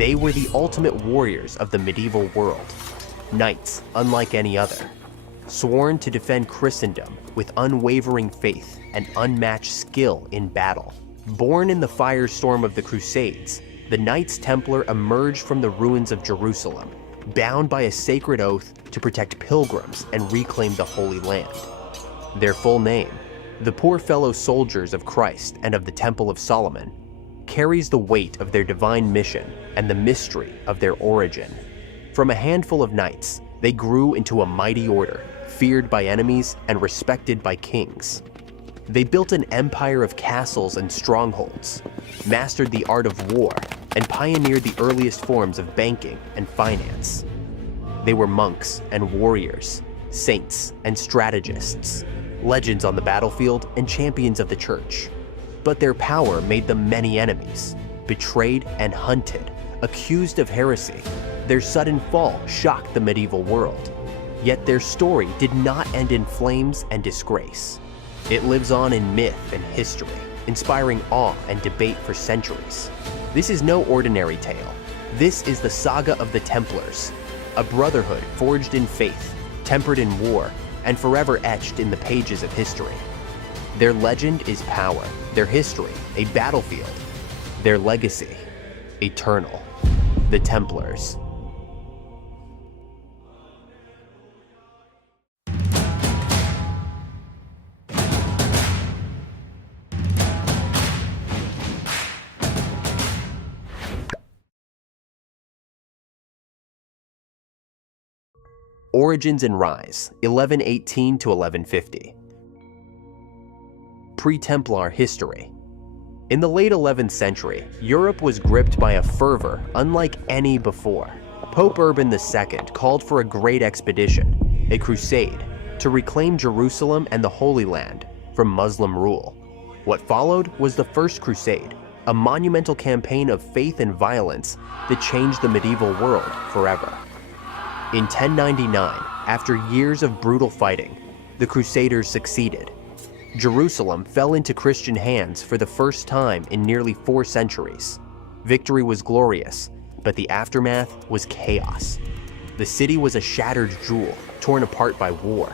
They were the ultimate warriors of the medieval world, knights unlike any other, sworn to defend Christendom with unwavering faith and unmatched skill in battle. Born in the firestorm of the Crusades, the Knights Templar emerged from the ruins of Jerusalem, bound by a sacred oath to protect pilgrims and reclaim the Holy Land. Their full name, the Poor Fellow Soldiers of Christ and of the Temple of Solomon, carries the weight of their divine mission and the mystery of their origin. From a handful of knights, they grew into a mighty order, feared by enemies and respected by kings. They built an empire of castles and strongholds, mastered the art of war, and pioneered the earliest forms of banking and finance. They were monks and warriors, saints and strategists, legends on the battlefield and champions of the church. But their power made them many enemies, betrayed and hunted, accused of heresy. Their sudden fall shocked the medieval world. Yet their story did not end in flames and disgrace. It lives on in myth and history, inspiring awe and debate for centuries. This is no ordinary tale. This is the saga of the Templars, a brotherhood forged in faith, tempered in war, and forever etched in the pages of history. Their legend is power, their history a battlefield, their legacy eternal. The Templars. Origins and rise, 1118 to 1150. Pre-Templar history. In the late 11th century, Europe was gripped by a fervor unlike any before. Pope Urban II called for a great expedition, a crusade, to reclaim Jerusalem and the Holy Land from Muslim rule. What followed was the First Crusade, a monumental campaign of faith and violence that changed the medieval world forever. In 1099, after years of brutal fighting, the Crusaders succeeded. Jerusalem fell into Christian hands for the first time in nearly 4 centuries. Victory was glorious, but the aftermath was chaos. The city was a shattered jewel, torn apart by war.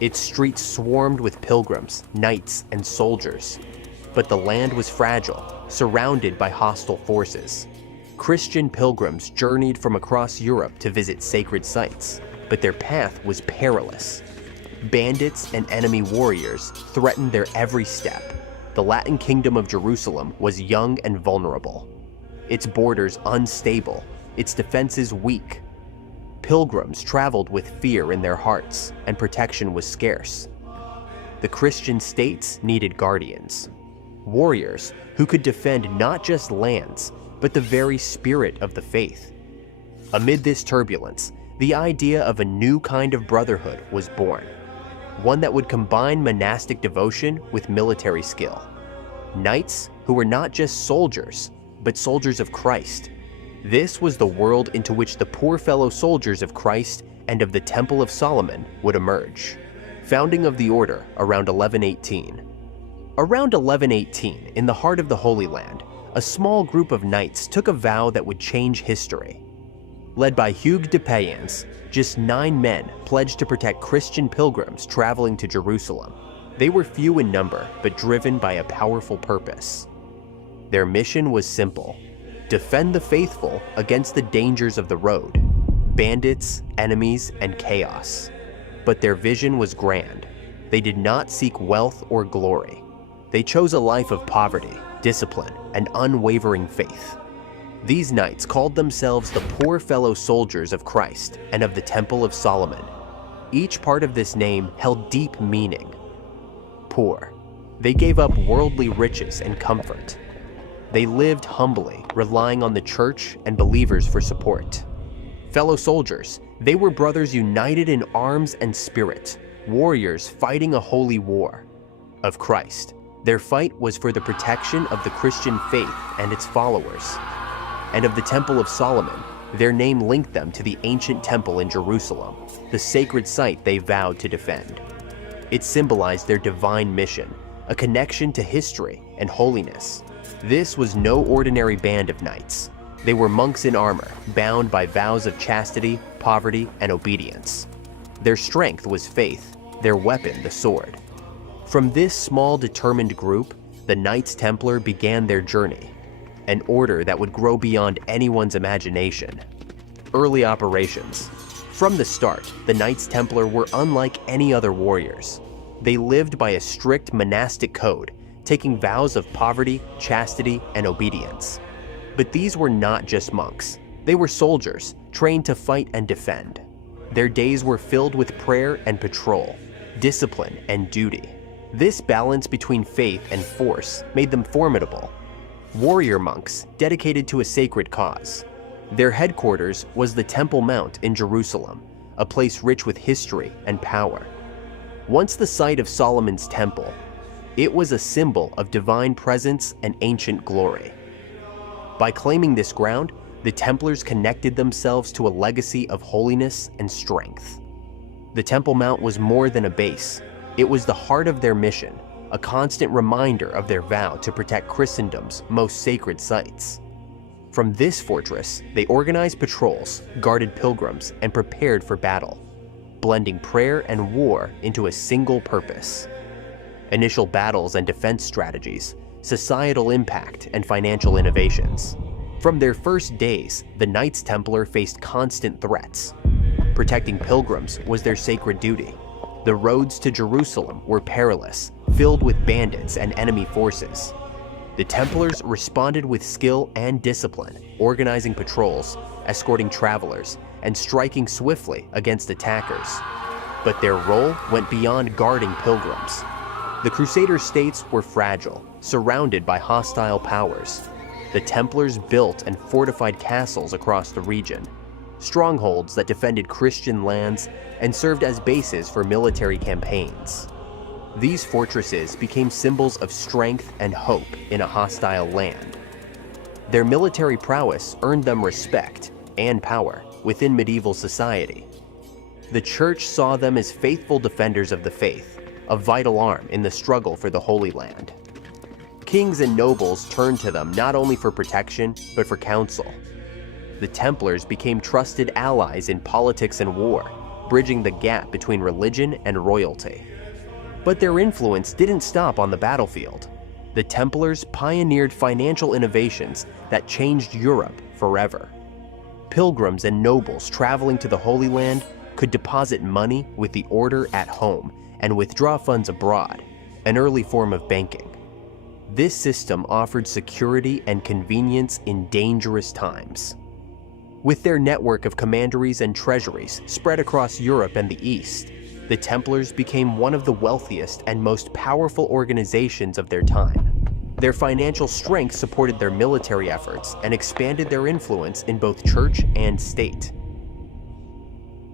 Its streets swarmed with pilgrims, knights, and soldiers. But the land was fragile, surrounded by hostile forces. Christian pilgrims journeyed from across Europe to visit sacred sites, but their path was perilous. Bandits and enemy warriors threatened their every step. The Latin kingdom of Jerusalem was young and vulnerable, its borders unstable, its defenses weak. Pilgrims traveled with fear in their hearts, and protection was scarce. The Christian states needed guardians, warriors who could defend not just lands, but the very spirit of the faith. Amid this turbulence, the idea of a new kind of brotherhood was born, one that would combine monastic devotion with military skill. Knights who were not just soldiers, but soldiers of Christ. This was the world into which the Poor Fellow Soldiers of Christ and of the Temple of Solomon would emerge. Founding of the order around 1118. Around 1118, in the heart of the Holy Land, a small group of knights took a vow that would change history. Led by Hugues de Payens, just 9 men pledged to protect Christian pilgrims traveling to Jerusalem. They were few in number, but driven by a powerful purpose. Their mission was simple: defend the faithful against the dangers of the road, bandits, enemies, and chaos. But their vision was grand. They did not seek wealth or glory. They chose a life of poverty, discipline, and unwavering faith. These knights called themselves the Poor Fellow Soldiers of Christ and of the Temple of Solomon. Each part of this name held deep meaning. Poor. They gave up worldly riches and comfort. They lived humbly, relying on the church and believers for support. Fellow soldiers. They were brothers united in arms and spirit, warriors fighting a holy war. Of Christ. Their fight was for the protection of the Christian faith and its followers. And of the Temple of Solomon, their name linked them to the ancient temple in Jerusalem, the sacred site they vowed to defend. It symbolized their divine mission, a connection to history and holiness. This was no ordinary band of knights. They were monks in armor, bound by vows of chastity, poverty, and obedience. Their strength was faith, their weapon the sword. From this small, determined group, the Knights Templar began their journey, an order that would grow beyond anyone's imagination. Early operations. From the start, the Knights Templar were unlike any other warriors. They lived by a strict monastic code, taking vows of poverty, chastity, and obedience. But these were not just monks. They were soldiers, trained to fight and defend. Their days were filled with prayer and patrol, discipline and duty. This balance between faith and force made them formidable. Warrior monks dedicated to a sacred cause. Their headquarters was the Temple Mount in Jerusalem, a place rich with history and power. Once the site of Solomon's temple, it was a symbol of divine presence and ancient glory. By claiming this ground, the Templars connected themselves to a legacy of holiness and strength. The Temple Mount was more than a base. It was the heart of their mission, a constant reminder of their vow to protect Christendom's most sacred sites. From this fortress, they organized patrols, guarded pilgrims, and prepared for battle, blending prayer and war into a single purpose. Initial battles and defense strategies, societal impact, and financial innovations. From their first days, the Knights Templar faced constant threats. Protecting pilgrims was their sacred duty. The roads to Jerusalem were perilous, filled with bandits and enemy forces. The Templars responded with skill and discipline, organizing patrols, escorting travelers, and striking swiftly against attackers. But their role went beyond guarding pilgrims. The Crusader states were fragile, surrounded by hostile powers. The Templars built and fortified castles across the region, strongholds that defended Christian lands and served as bases for military campaigns. These fortresses became symbols of strength and hope in a hostile land. Their military prowess earned them respect and power within medieval society. The Church saw them as faithful defenders of the faith, a vital arm in the struggle for the Holy Land. Kings and nobles turned to them not only for protection, but for counsel. The Templars became trusted allies in politics and war, bridging the gap between religion and royalty. But their influence didn't stop on the battlefield. The Templars pioneered financial innovations that changed Europe forever. Pilgrims and nobles traveling to the Holy Land could deposit money with the order at home and withdraw funds abroad, an early form of banking. This system offered security and convenience in dangerous times. With their network of commanderies and treasuries spread across Europe and the East, the Templars became one of the wealthiest and most powerful organizations of their time. Their financial strength supported their military efforts and expanded their influence in both church and state.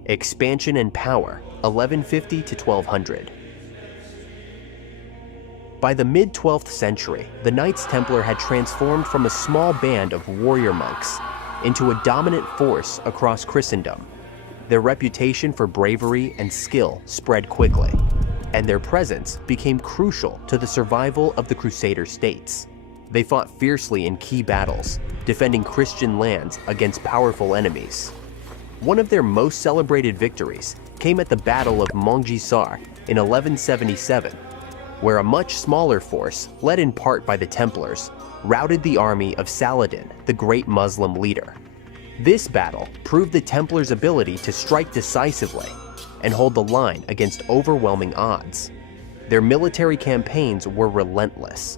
Expansion and power, 1150 to 1200. By the mid-12th century, the Knights Templar had transformed from a small band of warrior monks into a dominant force across Christendom. Their reputation for bravery and skill spread quickly, and their presence became crucial to the survival of the Crusader states. They fought fiercely in key battles, defending Christian lands against powerful enemies. One of their most celebrated victories came at the Battle of Montgisar in 1177, where a much smaller force, led in part by the Templars, routed the army of Saladin, the great Muslim leader. This battle proved the Templars' ability to strike decisively and hold the line against overwhelming odds. Their military campaigns were relentless,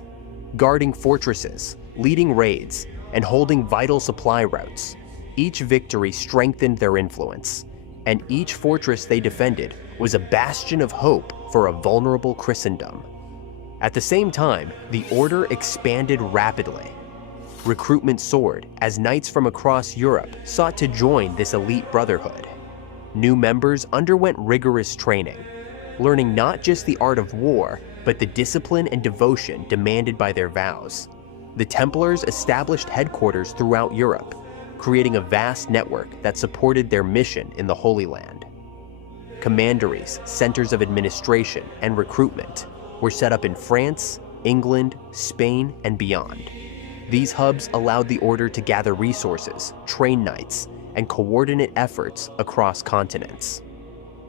guarding fortresses, leading raids, and holding vital supply routes. Each victory strengthened their influence, and each fortress they defended was a bastion of hope for a vulnerable Christendom. At the same time, the order expanded rapidly. Recruitment soared as knights from across Europe sought to join this elite brotherhood. New members underwent rigorous training, learning not just the art of war, but the discipline and devotion demanded by their vows. The Templars established headquarters throughout Europe, creating a vast network that supported their mission in the Holy Land. Commanderies, centers of administration, and recruitment were set up in France, England, Spain, and beyond. These hubs allowed the Order to gather resources, train knights, and coordinate efforts across continents.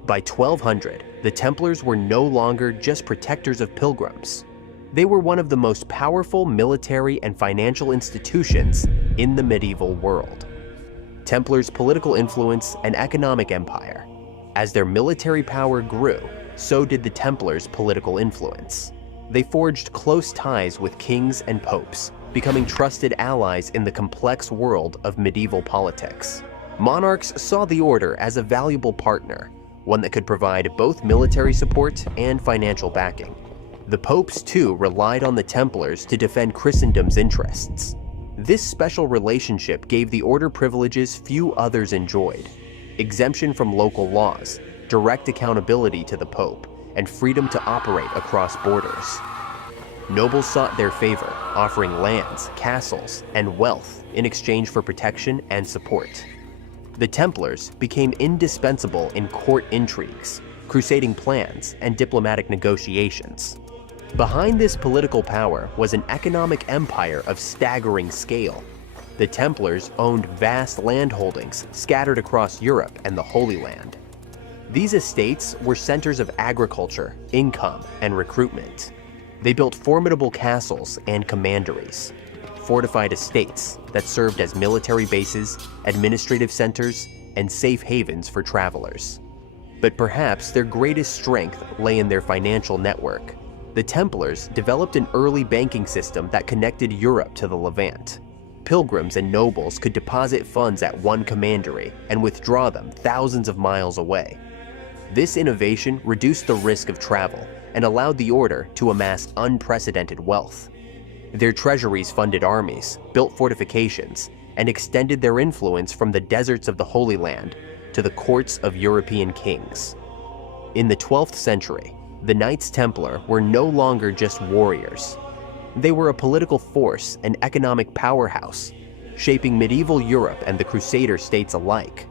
By 1200, the Templars were no longer just protectors of pilgrims. They were one of the most powerful military and financial institutions in the medieval world. Templars' political influence and economic empire. As their military power grew, so did the Templars' political influence. They forged close ties with kings and popes, becoming trusted allies in the complex world of medieval politics. Monarchs saw the Order as a valuable partner, one that could provide both military support and financial backing. The popes, too, relied on the Templars to defend Christendom's interests. This special relationship gave the Order privileges few others enjoyed: exemption from local laws, direct accountability to the Pope, and freedom to operate across borders. Nobles sought their favor, offering lands, castles, and wealth in exchange for protection and support. The Templars became indispensable in court intrigues, crusading plans, and diplomatic negotiations. Behind this political power was an economic empire of staggering scale. The Templars owned vast landholdings scattered across Europe and the Holy Land. These estates were centers of agriculture, income, and recruitment. They built formidable castles and commanderies, fortified estates that served as military bases, administrative centers, and safe havens for travelers. But perhaps their greatest strength lay in their financial network. The Templars developed an early banking system that connected Europe to the Levant. Pilgrims and nobles could deposit funds at one commandery and withdraw them thousands of miles away. This innovation reduced the risk of travel and allowed the Order to amass unprecedented wealth. Their treasuries funded armies, built fortifications, and extended their influence from the deserts of the Holy Land to the courts of European kings. In the 12th century, the Knights Templar were no longer just warriors. They were a political force and economic powerhouse, shaping medieval Europe and the Crusader states alike.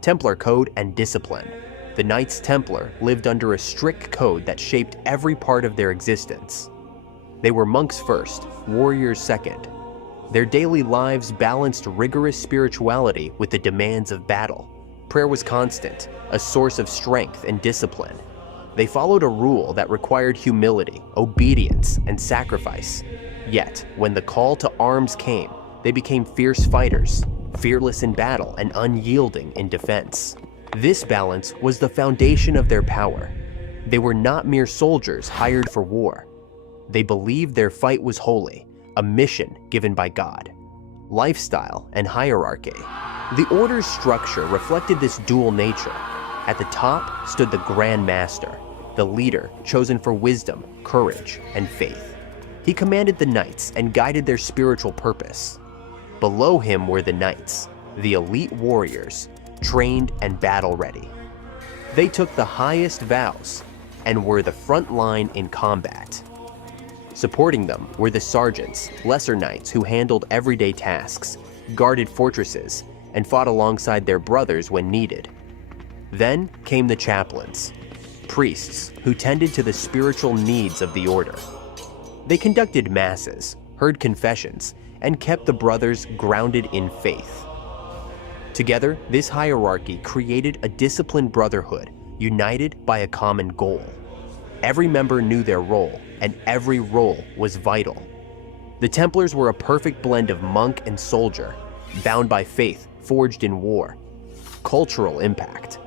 Templar code and discipline. The Knights Templar lived under a strict code that shaped every part of their existence. They were monks first, warriors second. Their daily lives balanced rigorous spirituality with the demands of battle. Prayer was constant, a source of strength and discipline. They followed a rule that required humility, obedience, and sacrifice. Yet, when the call to arms came, they became fierce fighters, fearless in battle and unyielding in defense. This balance was the foundation of their power. They were not mere soldiers hired for war. They believed their fight was holy, a mission given by God. Lifestyle and hierarchy. The Order's structure reflected this dual nature. At the top stood the Grand Master, the leader chosen for wisdom, courage, and faith. He commanded the knights and guided their spiritual purpose. Below him were the knights, the elite warriors, trained and battle-ready. They took the highest vows and were the front line in combat. Supporting them were the sergeants, lesser knights who handled everyday tasks, guarded fortresses, and fought alongside their brothers when needed. Then came the chaplains, priests who tended to the spiritual needs of the Order. They conducted masses, heard confessions, and kept the brothers grounded in faith. Together, this hierarchy created a disciplined brotherhood, united by a common goal. Every member knew their role, and every role was vital. The Templars were a perfect blend of monk and soldier, bound by faith, forged in war. Cultural impact.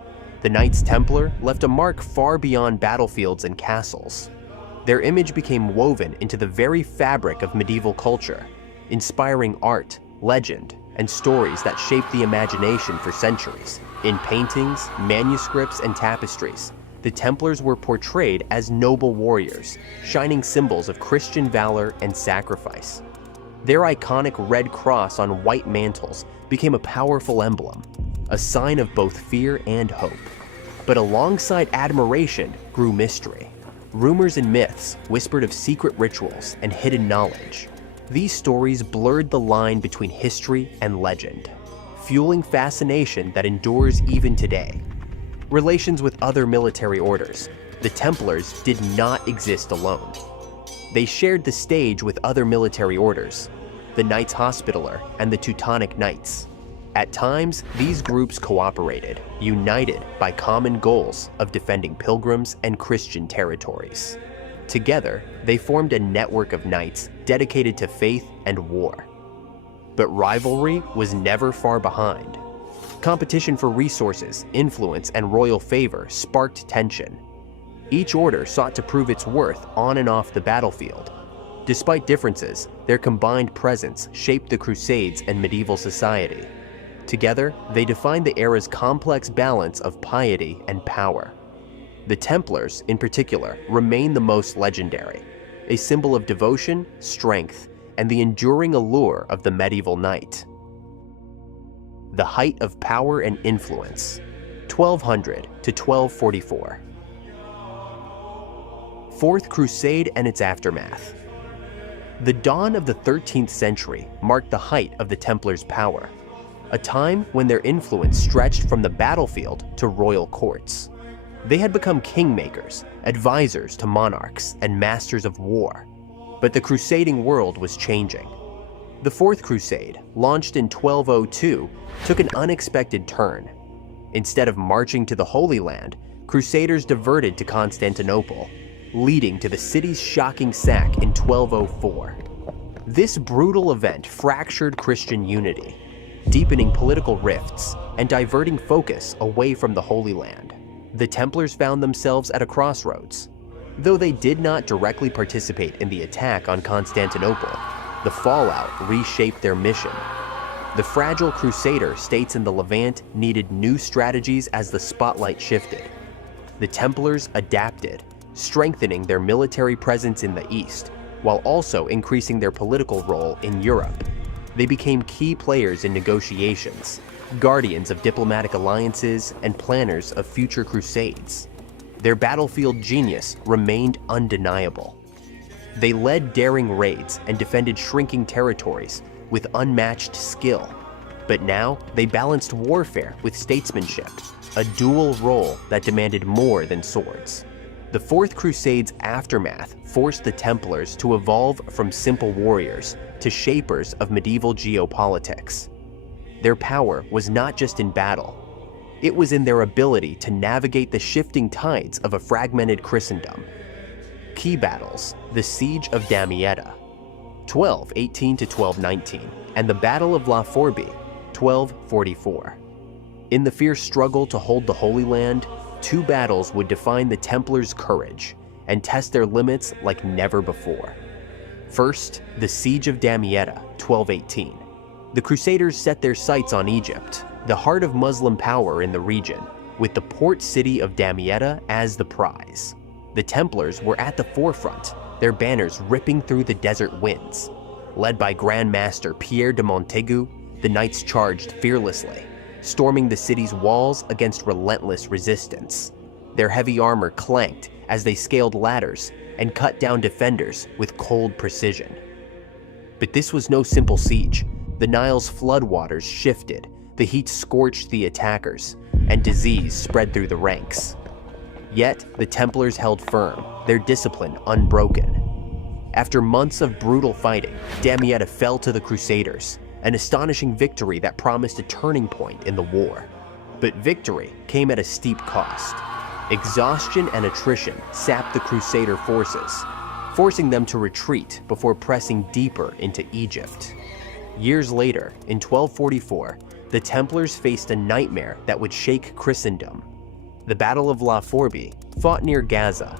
The Knights Templar left a mark far beyond battlefields and castles. Their image became woven into the very fabric of medieval culture, inspiring art, legend, and stories that shaped the imagination for centuries. In paintings, manuscripts, and tapestries, the Templars were portrayed as noble warriors, shining symbols of Christian valor and sacrifice. Their iconic red cross on white mantles became a powerful emblem, a sign of both fear and hope. But alongside admiration grew mystery. Rumors and myths whispered of secret rituals and hidden knowledge. These stories blurred the line between history and legend, fueling fascination that endures even today. Relations with other military orders. The Templars did not exist alone. They shared the stage with other military orders. the Knights Hospitaller, and the Teutonic Knights. At times, these groups cooperated, united by common goals of defending pilgrims and Christian territories. Together, they formed a network of knights dedicated to faith and war. But rivalry was never far behind. Competition for resources, influence, and royal favor sparked tension. Each order sought to prove its worth on and off the battlefield. Despite differences, their combined presence shaped the Crusades and medieval society. Together, they defined the era's complex balance of piety and power. The Templars, in particular, remain the most legendary, a symbol of devotion, strength, and the enduring allure of the medieval knight. The height of power and influence, 1200 to 1244. Fourth Crusade and its aftermath. The dawn of the 13th century marked the height of the Templars' power, a time when their influence stretched from the battlefield to royal courts. They had become kingmakers, advisors to monarchs, and masters of war. But the crusading world was changing. The Fourth Crusade, launched in 1202, took an unexpected turn. Instead of marching to the Holy Land, Crusaders diverted to Constantinople, leading to the city's shocking sack in 1204. This brutal event fractured Christian unity, deepening political rifts and diverting focus away from the Holy Land. The Templars found themselves at a crossroads. Though they did not directly participate in the attack on Constantinople, the fallout reshaped their mission. The fragile Crusader states in the Levant needed new strategies as the spotlight shifted. The Templars adapted, strengthening their military presence in the East, while also increasing their political role in Europe. They became key players in negotiations, guardians of diplomatic alliances, and planners of future crusades. Their battlefield genius remained undeniable. They led daring raids and defended shrinking territories with unmatched skill. But now they balanced warfare with statesmanship, a dual role that demanded more than swords. The Fourth Crusade's aftermath forced the Templars to evolve from simple warriors to shapers of medieval geopolitics. Their power was not just in battle. It was in their ability to navigate the shifting tides of a fragmented Christendom. Key battles: the Siege of Damietta, 1218 to 1219, and the Battle of La Forbie, 1244. In the fierce struggle to hold the Holy Land, two battles would define the Templars' courage and test their limits like never before. First, the Siege of Damietta, 1218. The Crusaders set their sights on Egypt, the heart of Muslim power in the region, with the port city of Damietta as the prize. The Templars were at the forefront, their banners ripping through the desert winds. Led by Grand Master Pierre de Montaigu, the knights charged fearlessly, storming the city's walls against relentless resistance. Their heavy armor clanked as they scaled ladders and cut down defenders with cold precision. But this was no simple siege. The Nile's floodwaters shifted, the heat scorched the attackers, and disease spread through the ranks. Yet, the Templars held firm, their discipline unbroken. After months of brutal fighting, Damietta fell to the Crusaders, an astonishing victory that promised a turning point in the war. But victory came at a steep cost. Exhaustion and attrition sapped the Crusader forces, forcing them to retreat before pressing deeper into Egypt. Years later, in 1244, the Templars faced a nightmare that would shake Christendom. The Battle of La Forbie, fought near Gaza,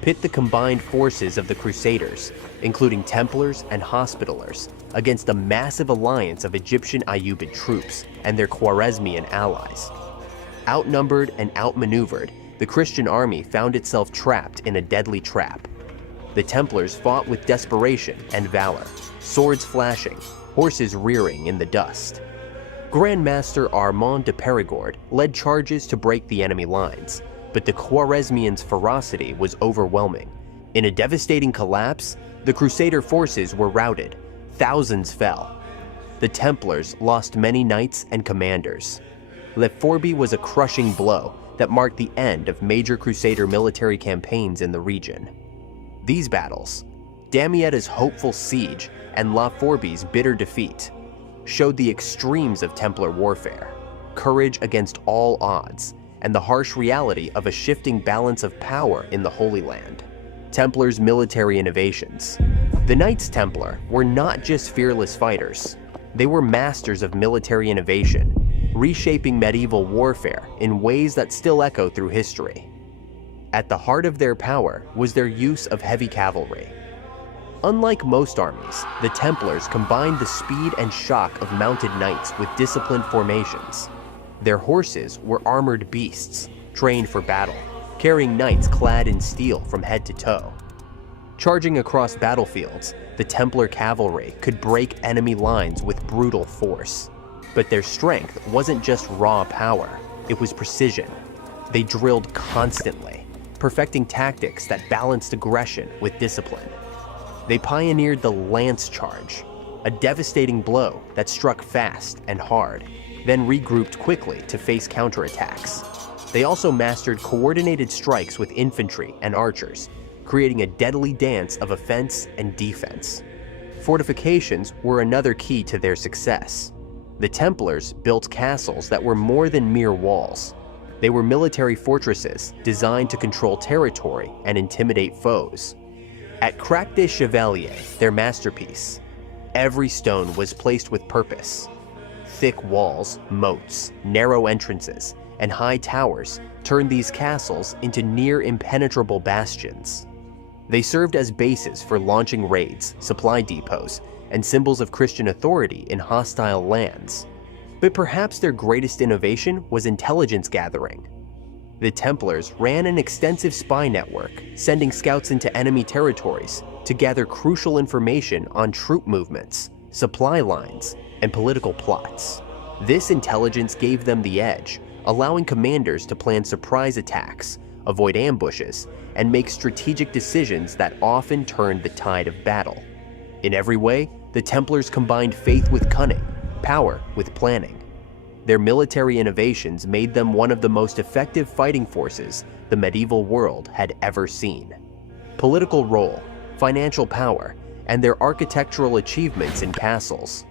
pit the combined forces of the Crusaders, including Templars and Hospitallers, against a massive alliance of Egyptian Ayyubid troops and their Khwarezmian allies. Outnumbered and outmaneuvered, the Christian army found itself trapped in a deadly trap. The Templars fought with desperation and valor, swords flashing, horses rearing in the dust. Grand Master Armand de Perigord led charges to break the enemy lines, but the Khwarezmians' ferocity was overwhelming. In a devastating collapse, the Crusader forces were routed. Thousands fell. The Templars lost many knights and commanders. La Forbie was a crushing blow that marked the end of major Crusader military campaigns in the region. These battles, Damietta's hopeful siege and La Forbi's bitter defeat showed the extremes of Templar warfare, courage against all odds, and the harsh reality of a shifting balance of power in the Holy Land. Templars' military innovations. The Knights Templar were not just fearless fighters, they were masters of military innovation, reshaping medieval warfare in ways that still echo through history. At the heart of their power was their use of heavy cavalry. Unlike most armies, the Templars combined the speed and shock of mounted knights with disciplined formations. Their horses were armored beasts, trained for battle, carrying knights clad in steel from head to toe. Charging across battlefields, the Templar cavalry could break enemy lines with brutal force. But their strength wasn't just raw power, it was precision. They drilled constantly, perfecting tactics that balanced aggression with discipline. They pioneered the lance charge, a devastating blow that struck fast and hard, then regrouped quickly to face counterattacks. They also mastered coordinated strikes with infantry and archers, creating a deadly dance of offense and defense. Fortifications were another key to their success. The Templars built castles that were more than mere walls. They were military fortresses designed to control territory and intimidate foes. At Crac des Chevaliers, their masterpiece, every stone was placed with purpose. Thick walls, moats, narrow entrances, and high towers turned these castles into near impenetrable bastions. They served as bases for launching raids, supply depots, and symbols of Christian authority in hostile lands. But perhaps their greatest innovation was intelligence gathering. The Templars ran an extensive spy network, sending scouts into enemy territories to gather crucial information on troop movements, supply lines, and political plots. This intelligence gave them the edge, allowing commanders to plan surprise attacks, avoid ambushes, and make strategic decisions that often turned the tide of battle. In every way, the Templars combined faith with cunning, power with planning. Their military innovations made them one of the most effective fighting forces the medieval world had ever seen. Political role, financial power, and their architectural achievements in castles.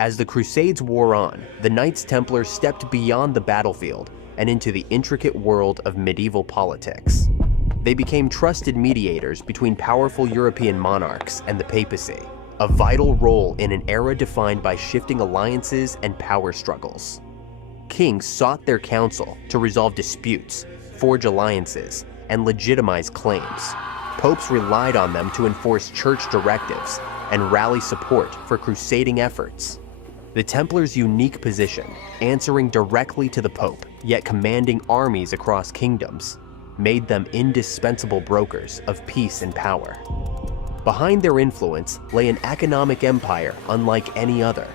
As the Crusades wore on, the Knights Templar stepped beyond the battlefield and into the intricate world of medieval politics. They became trusted mediators between powerful European monarchs and the papacy, a vital role in an era defined by shifting alliances and power struggles. Kings sought their counsel to resolve disputes, forge alliances, and legitimize claims. Popes relied on them to enforce church directives and rally support for crusading efforts. The Templars' unique position, answering directly to the Pope, yet commanding armies across kingdoms, made them indispensable brokers of peace and power. Behind their influence lay an economic empire unlike any other.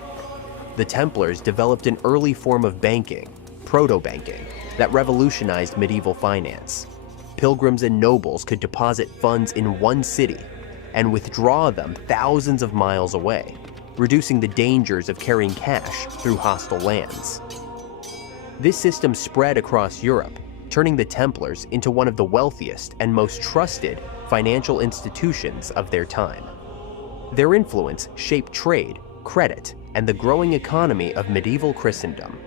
The Templars developed an early form of banking, proto-banking, that revolutionized medieval finance. Pilgrims and nobles could deposit funds in one city and withdraw them thousands of miles away, reducing the dangers of carrying cash through hostile lands. This system spread across Europe, turning the Templars into one of the wealthiest and most trusted financial institutions of their time. Their influence shaped trade, credit, and the growing economy of medieval Christendom.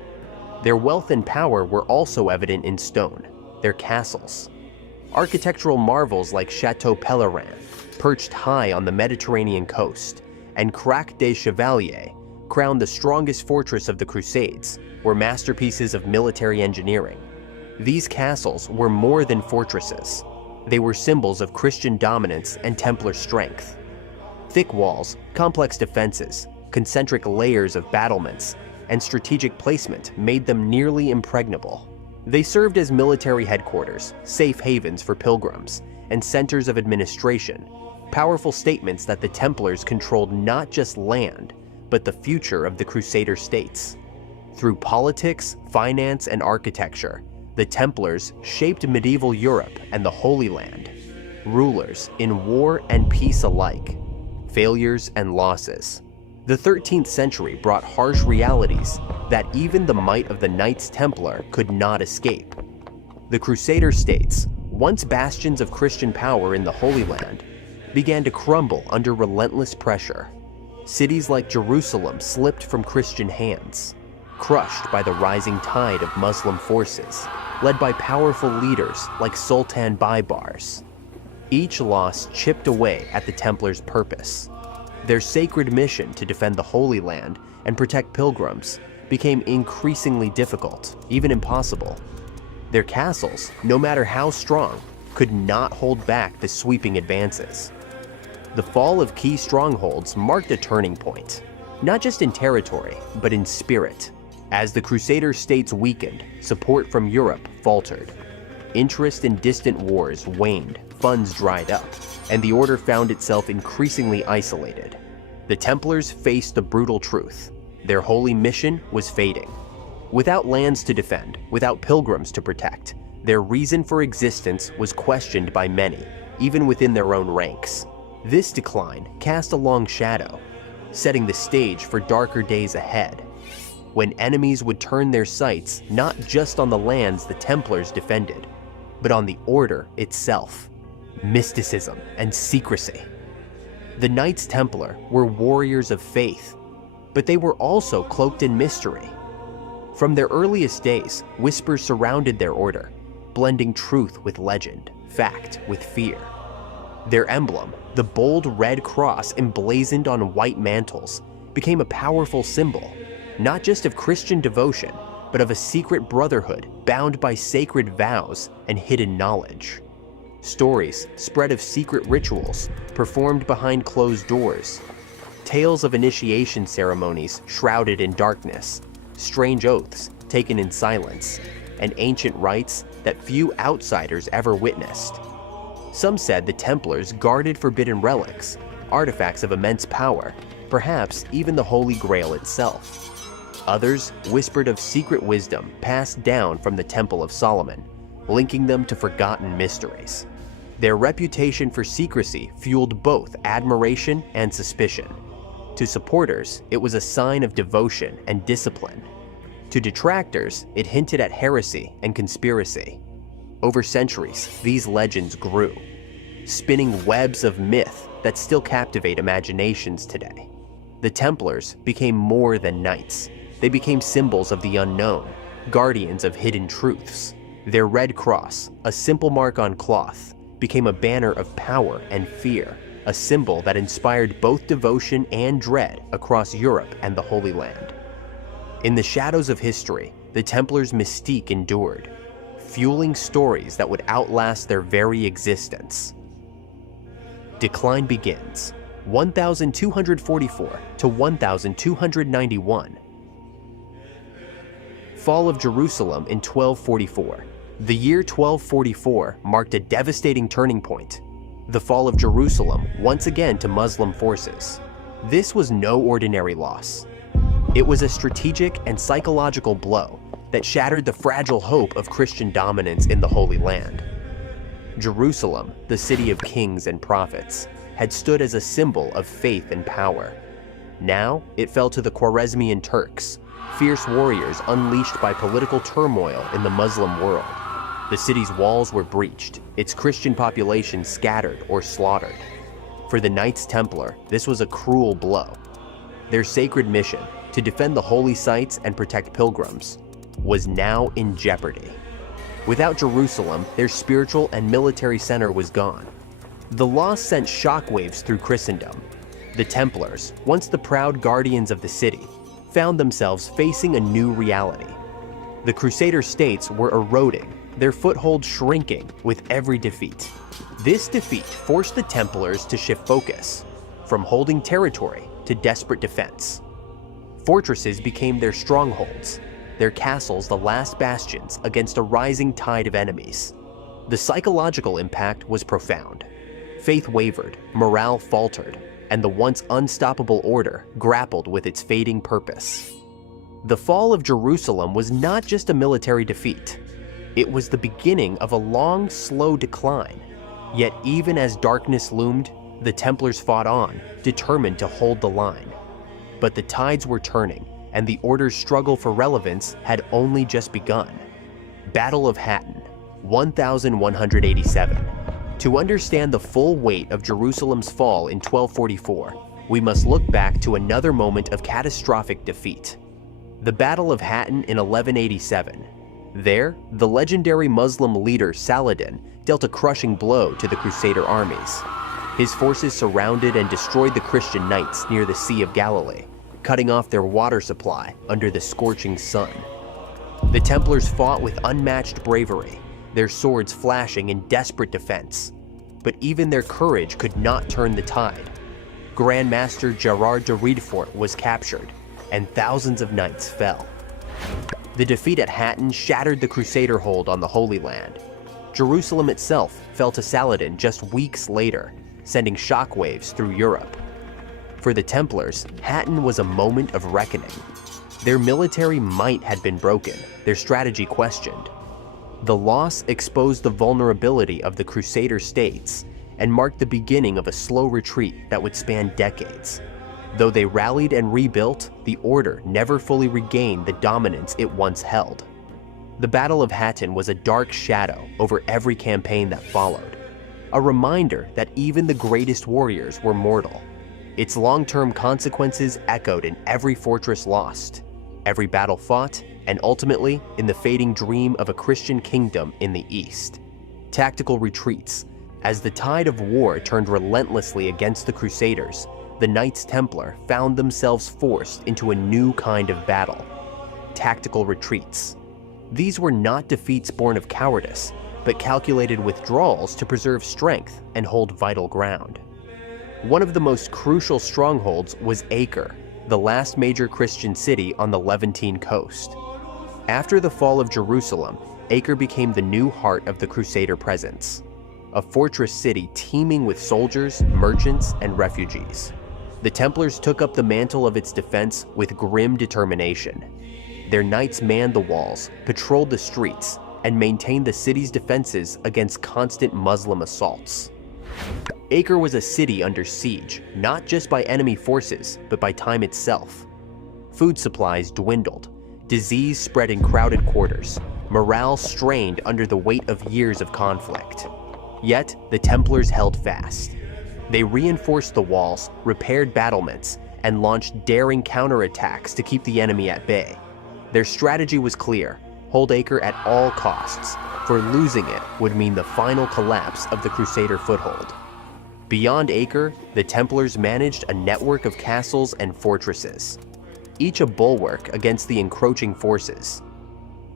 Their wealth and power were also evident in stone, their castles. Architectural marvels like Chateau Pellerin, perched high on the Mediterranean coast, and Crac des Chevaliers, crowned the strongest fortress of the Crusades, were masterpieces of military engineering. These castles were more than fortresses. They were symbols of Christian dominance and Templar strength. Thick walls, complex defenses, concentric layers of battlements, and strategic placement made them nearly impregnable. They served as military headquarters, safe havens for pilgrims, and centers of administration, powerful statements that the Templars controlled not just land, but the future of the Crusader states. Through politics, finance, and architecture, the Templars shaped medieval Europe and the Holy Land, rulers in war and peace alike, failures and losses. The 13th century brought harsh realities that even the might of the Knights Templar could not escape. The Crusader states, once bastions of Christian power in the Holy Land, began to crumble under relentless pressure. Cities like Jerusalem slipped from Christian hands, crushed by the rising tide of Muslim forces, led by powerful leaders like Sultan Baybars. Each loss chipped away at the Templars' purpose. Their sacred mission to defend the Holy Land and protect pilgrims became increasingly difficult, even impossible. Their castles, no matter how strong, could not hold back the sweeping advances. The fall of key strongholds marked a turning point, not just in territory, but in spirit. As the Crusader states weakened, support from Europe faltered. Interest in distant wars waned, funds dried up, and the Order found itself increasingly isolated. The Templars faced the brutal truth. Their holy mission was fading. Without lands to defend, without pilgrims to protect, their reason for existence was questioned by many, even within their own ranks. This decline cast a long shadow, setting the stage for darker days ahead, when enemies would turn their sights not just on the lands the Templars defended, but on the Order itself. Mysticism and secrecy. The Knights Templar were warriors of faith, but they were also cloaked in mystery. From their earliest days, whispers surrounded their order, blending truth with legend, fact with fear. Their emblem, the bold red cross emblazoned on white mantles, became a powerful symbol, not just of Christian devotion, but of a secret brotherhood bound by sacred vows and hidden knowledge. Stories spread of secret rituals performed behind closed doors, tales of initiation ceremonies shrouded in darkness, strange oaths taken in silence, and ancient rites that few outsiders ever witnessed. Some said the Templars guarded forbidden relics, artifacts of immense power, perhaps even the Holy Grail itself. Others whispered of secret wisdom passed down from the Temple of Solomon, linking them to forgotten mysteries. Their reputation for secrecy fueled both admiration and suspicion. To supporters, it was a sign of devotion and discipline. To detractors, it hinted at heresy and conspiracy. Over centuries, these legends grew, spinning webs of myth that still captivate imaginations today. The Templars became more than knights. They became symbols of the unknown, guardians of hidden truths. Their red cross, a simple mark on cloth, became a banner of power and fear, a symbol that inspired both devotion and dread across Europe and the Holy Land. In the shadows of history, the Templars' mystique endured, fueling stories that would outlast their very existence. Decline begins, 1244 to 1291. Fall of Jerusalem in 1244. The year 1244 marked a devastating turning point. The fall of Jerusalem once again to Muslim forces. This was no ordinary loss. It was a strategic and psychological blow that shattered the fragile hope of Christian dominance in the Holy Land. Jerusalem, the city of kings and prophets, had stood as a symbol of faith and power. Now it fell to the Khwarezmian Turks, fierce warriors unleashed by political turmoil in the Muslim world. The city's walls were breached, its Christian population scattered or slaughtered. For the Knights Templar, this was a cruel blow. Their sacred mission, to defend the holy sites and protect pilgrims, was now in jeopardy. Without Jerusalem, their spiritual and military center was gone. The loss sent shockwaves through Christendom. The Templars, once the proud guardians of the city, found themselves facing a new reality. The Crusader states were eroding, their foothold shrinking with every defeat. This defeat forced the Templars to shift focus, from holding territory to desperate defense. Fortresses became their strongholds, their castles the last bastions against a rising tide of enemies. The psychological impact was profound. Faith wavered, morale faltered, and the once unstoppable order grappled with its fading purpose. The fall of Jerusalem was not just a military defeat. It was the beginning of a long, slow decline. Yet even as darkness loomed, the Templars fought on, determined to hold the line. But the tides were turning, and the Order's struggle for relevance had only just begun. Battle of Hattin, 1187. To understand the full weight of Jerusalem's fall in 1244, we must look back to another moment of catastrophic defeat. The Battle of Hattin in 1187. There, the legendary Muslim leader Saladin dealt a crushing blow to the Crusader armies. His forces surrounded and destroyed the Christian knights near the Sea of Galilee, cutting off their water supply under the scorching sun. The Templars fought with unmatched bravery, their swords flashing in desperate defense. But even their courage could not turn the tide. Grand Master Gerard de Riedefort was captured, and thousands of knights fell. The defeat at Hattin shattered the Crusader hold on the Holy Land. Jerusalem itself fell to Saladin just weeks later, sending shockwaves through Europe. For the Templars, Hattin was a moment of reckoning. Their military might had been broken, their strategy questioned. The loss exposed the vulnerability of the Crusader states and marked the beginning of a slow retreat that would span decades. Though they rallied and rebuilt, the order never fully regained the dominance it once held. The Battle of Hattin was a dark shadow over every campaign that followed, a reminder that even the greatest warriors were mortal. Its long-term consequences echoed in every fortress lost, every battle fought, and ultimately in the fading dream of a Christian kingdom in the East. Tactical retreats. As the tide of war turned relentlessly against the Crusaders, the Knights Templar found themselves forced into a new kind of battle. Tactical retreats. These were not defeats born of cowardice, but calculated withdrawals to preserve strength and hold vital ground. One of the most crucial strongholds was Acre, the last major Christian city on the Levantine coast. After the fall of Jerusalem, Acre became the new heart of the Crusader presence, a fortress city teeming with soldiers, merchants, and refugees. The Templars took up the mantle of its defense with grim determination. Their knights manned the walls, patrolled the streets, and maintained the city's defenses against constant Muslim assaults. Acre was a city under siege, not just by enemy forces, but by time itself. Food supplies dwindled, disease spread in crowded quarters, morale strained under the weight of years of conflict. Yet, the Templars held fast. They reinforced the walls, repaired battlements, and launched daring counterattacks to keep the enemy at bay. Their strategy was clear: hold Acre at all costs, for losing it would mean the final collapse of the Crusader foothold. Beyond Acre, the Templars managed a network of castles and fortresses, each a bulwark against the encroaching forces.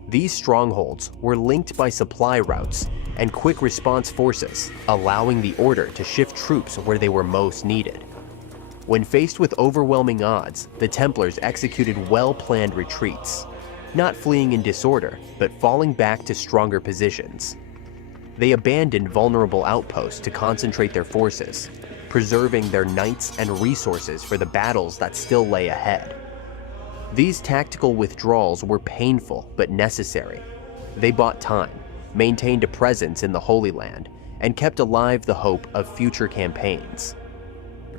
These strongholds were linked by supply routes and quick response forces, allowing the order to shift troops where they were most needed. When faced with overwhelming odds, the Templars executed well-planned retreats, not fleeing in disorder, but falling back to stronger positions. They abandoned vulnerable outposts to concentrate their forces, preserving their knights and resources for the battles that still lay ahead. These tactical withdrawals were painful but necessary. They bought time, maintained a presence in the Holy Land, and kept alive the hope of future campaigns.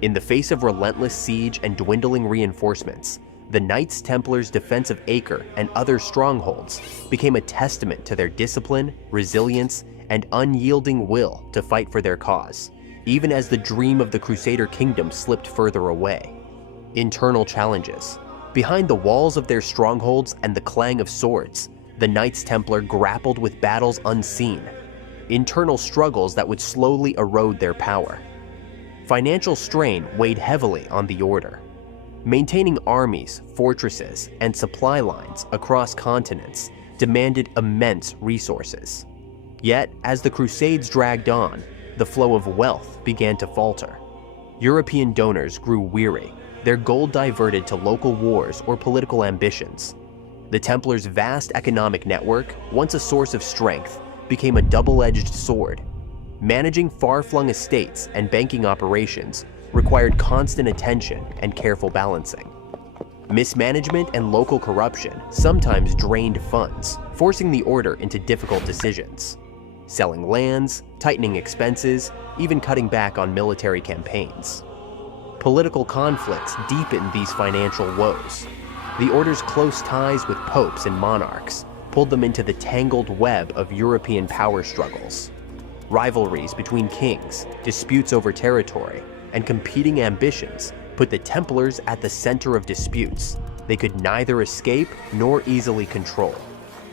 In the face of relentless siege and dwindling reinforcements, the Knights Templars' defense of Acre and other strongholds became a testament to their discipline, resilience, and unyielding will to fight for their cause, even as the dream of the Crusader kingdom slipped further away. Internal challenges. Behind the walls of their strongholds and the clang of swords, the Knights Templar grappled with battles unseen, internal struggles that would slowly erode their power. Financial strain weighed heavily on the order. Maintaining armies, fortresses, and supply lines across continents demanded immense resources. Yet, as the Crusades dragged on, the flow of wealth began to falter. European donors grew weary, their gold diverted to local wars or political ambitions. The Templars' vast economic network, once a source of strength, became a double-edged sword. Managing far-flung estates and banking operations required constant attention and careful balancing. Mismanagement and local corruption sometimes drained funds, forcing the order into difficult decisions. Selling lands, tightening expenses, even cutting back on military campaigns. Political conflicts deepened these financial woes. The order's close ties with popes and monarchs pulled them into the tangled web of European power struggles. Rivalries between kings, disputes over territory, and competing ambitions put the Templars at the center of disputes they could neither escape nor easily control.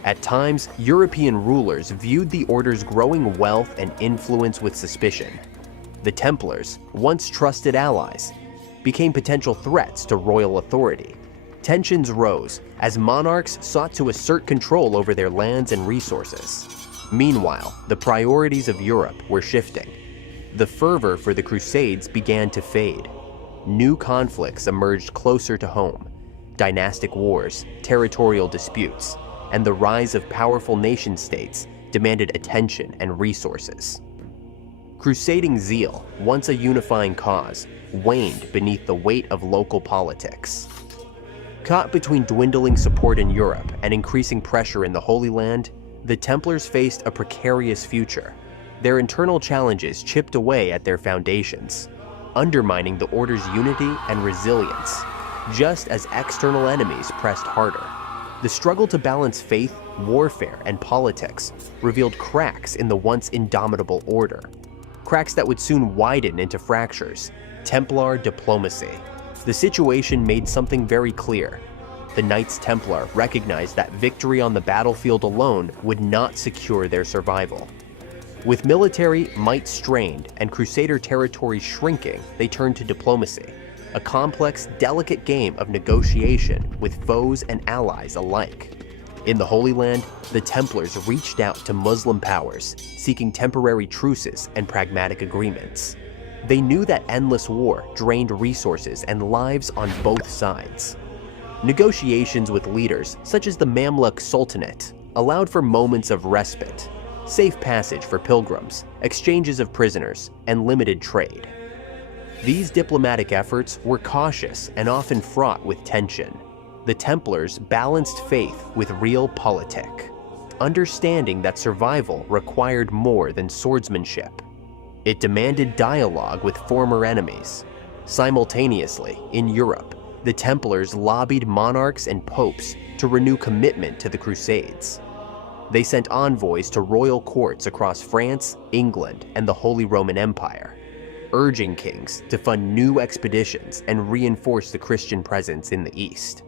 At times, European rulers viewed the order's growing wealth and influence with suspicion. The Templars, once trusted allies, became potential threats to royal authority. Tensions rose as monarchs sought to assert control over their lands and resources. Meanwhile, the priorities of Europe were shifting. The fervor for the Crusades began to fade. New conflicts emerged closer to home: dynastic wars, territorial disputes, and the rise of powerful nation-states demanded attention and resources. Crusading zeal, once a unifying cause, waned beneath the weight of local politics. Caught between dwindling support in Europe and increasing pressure in the Holy Land, the Templars faced a precarious future. Their internal challenges chipped away at their foundations, undermining the order's unity and resilience, just as external enemies pressed harder. The struggle to balance faith, warfare, and politics revealed cracks in the once indomitable order. Cracks that would soon widen into fractures: Templar diplomacy. The situation made something very clear. The Knights Templar recognized that victory on the battlefield alone would not secure their survival. With military might strained and Crusader territory shrinking, they turned to diplomacy, a complex, delicate game of negotiation with foes and allies alike. In the Holy Land, the Templars reached out to Muslim powers, seeking temporary truces and pragmatic agreements. They knew that endless war drained resources and lives on both sides. Negotiations with leaders, such as the Mamluk Sultanate, allowed for moments of respite, safe passage for pilgrims, exchanges of prisoners, and limited trade. These diplomatic efforts were cautious and often fraught with tension. The Templars balanced faith with realpolitik, understanding that survival required more than swordsmanship. It demanded dialogue with former enemies. Simultaneously, in Europe, the Templars lobbied monarchs and popes to renew commitment to the Crusades. They sent envoys to royal courts across France, England, and the Holy Roman Empire, urging kings to fund new expeditions and reinforce the Christian presence in the East.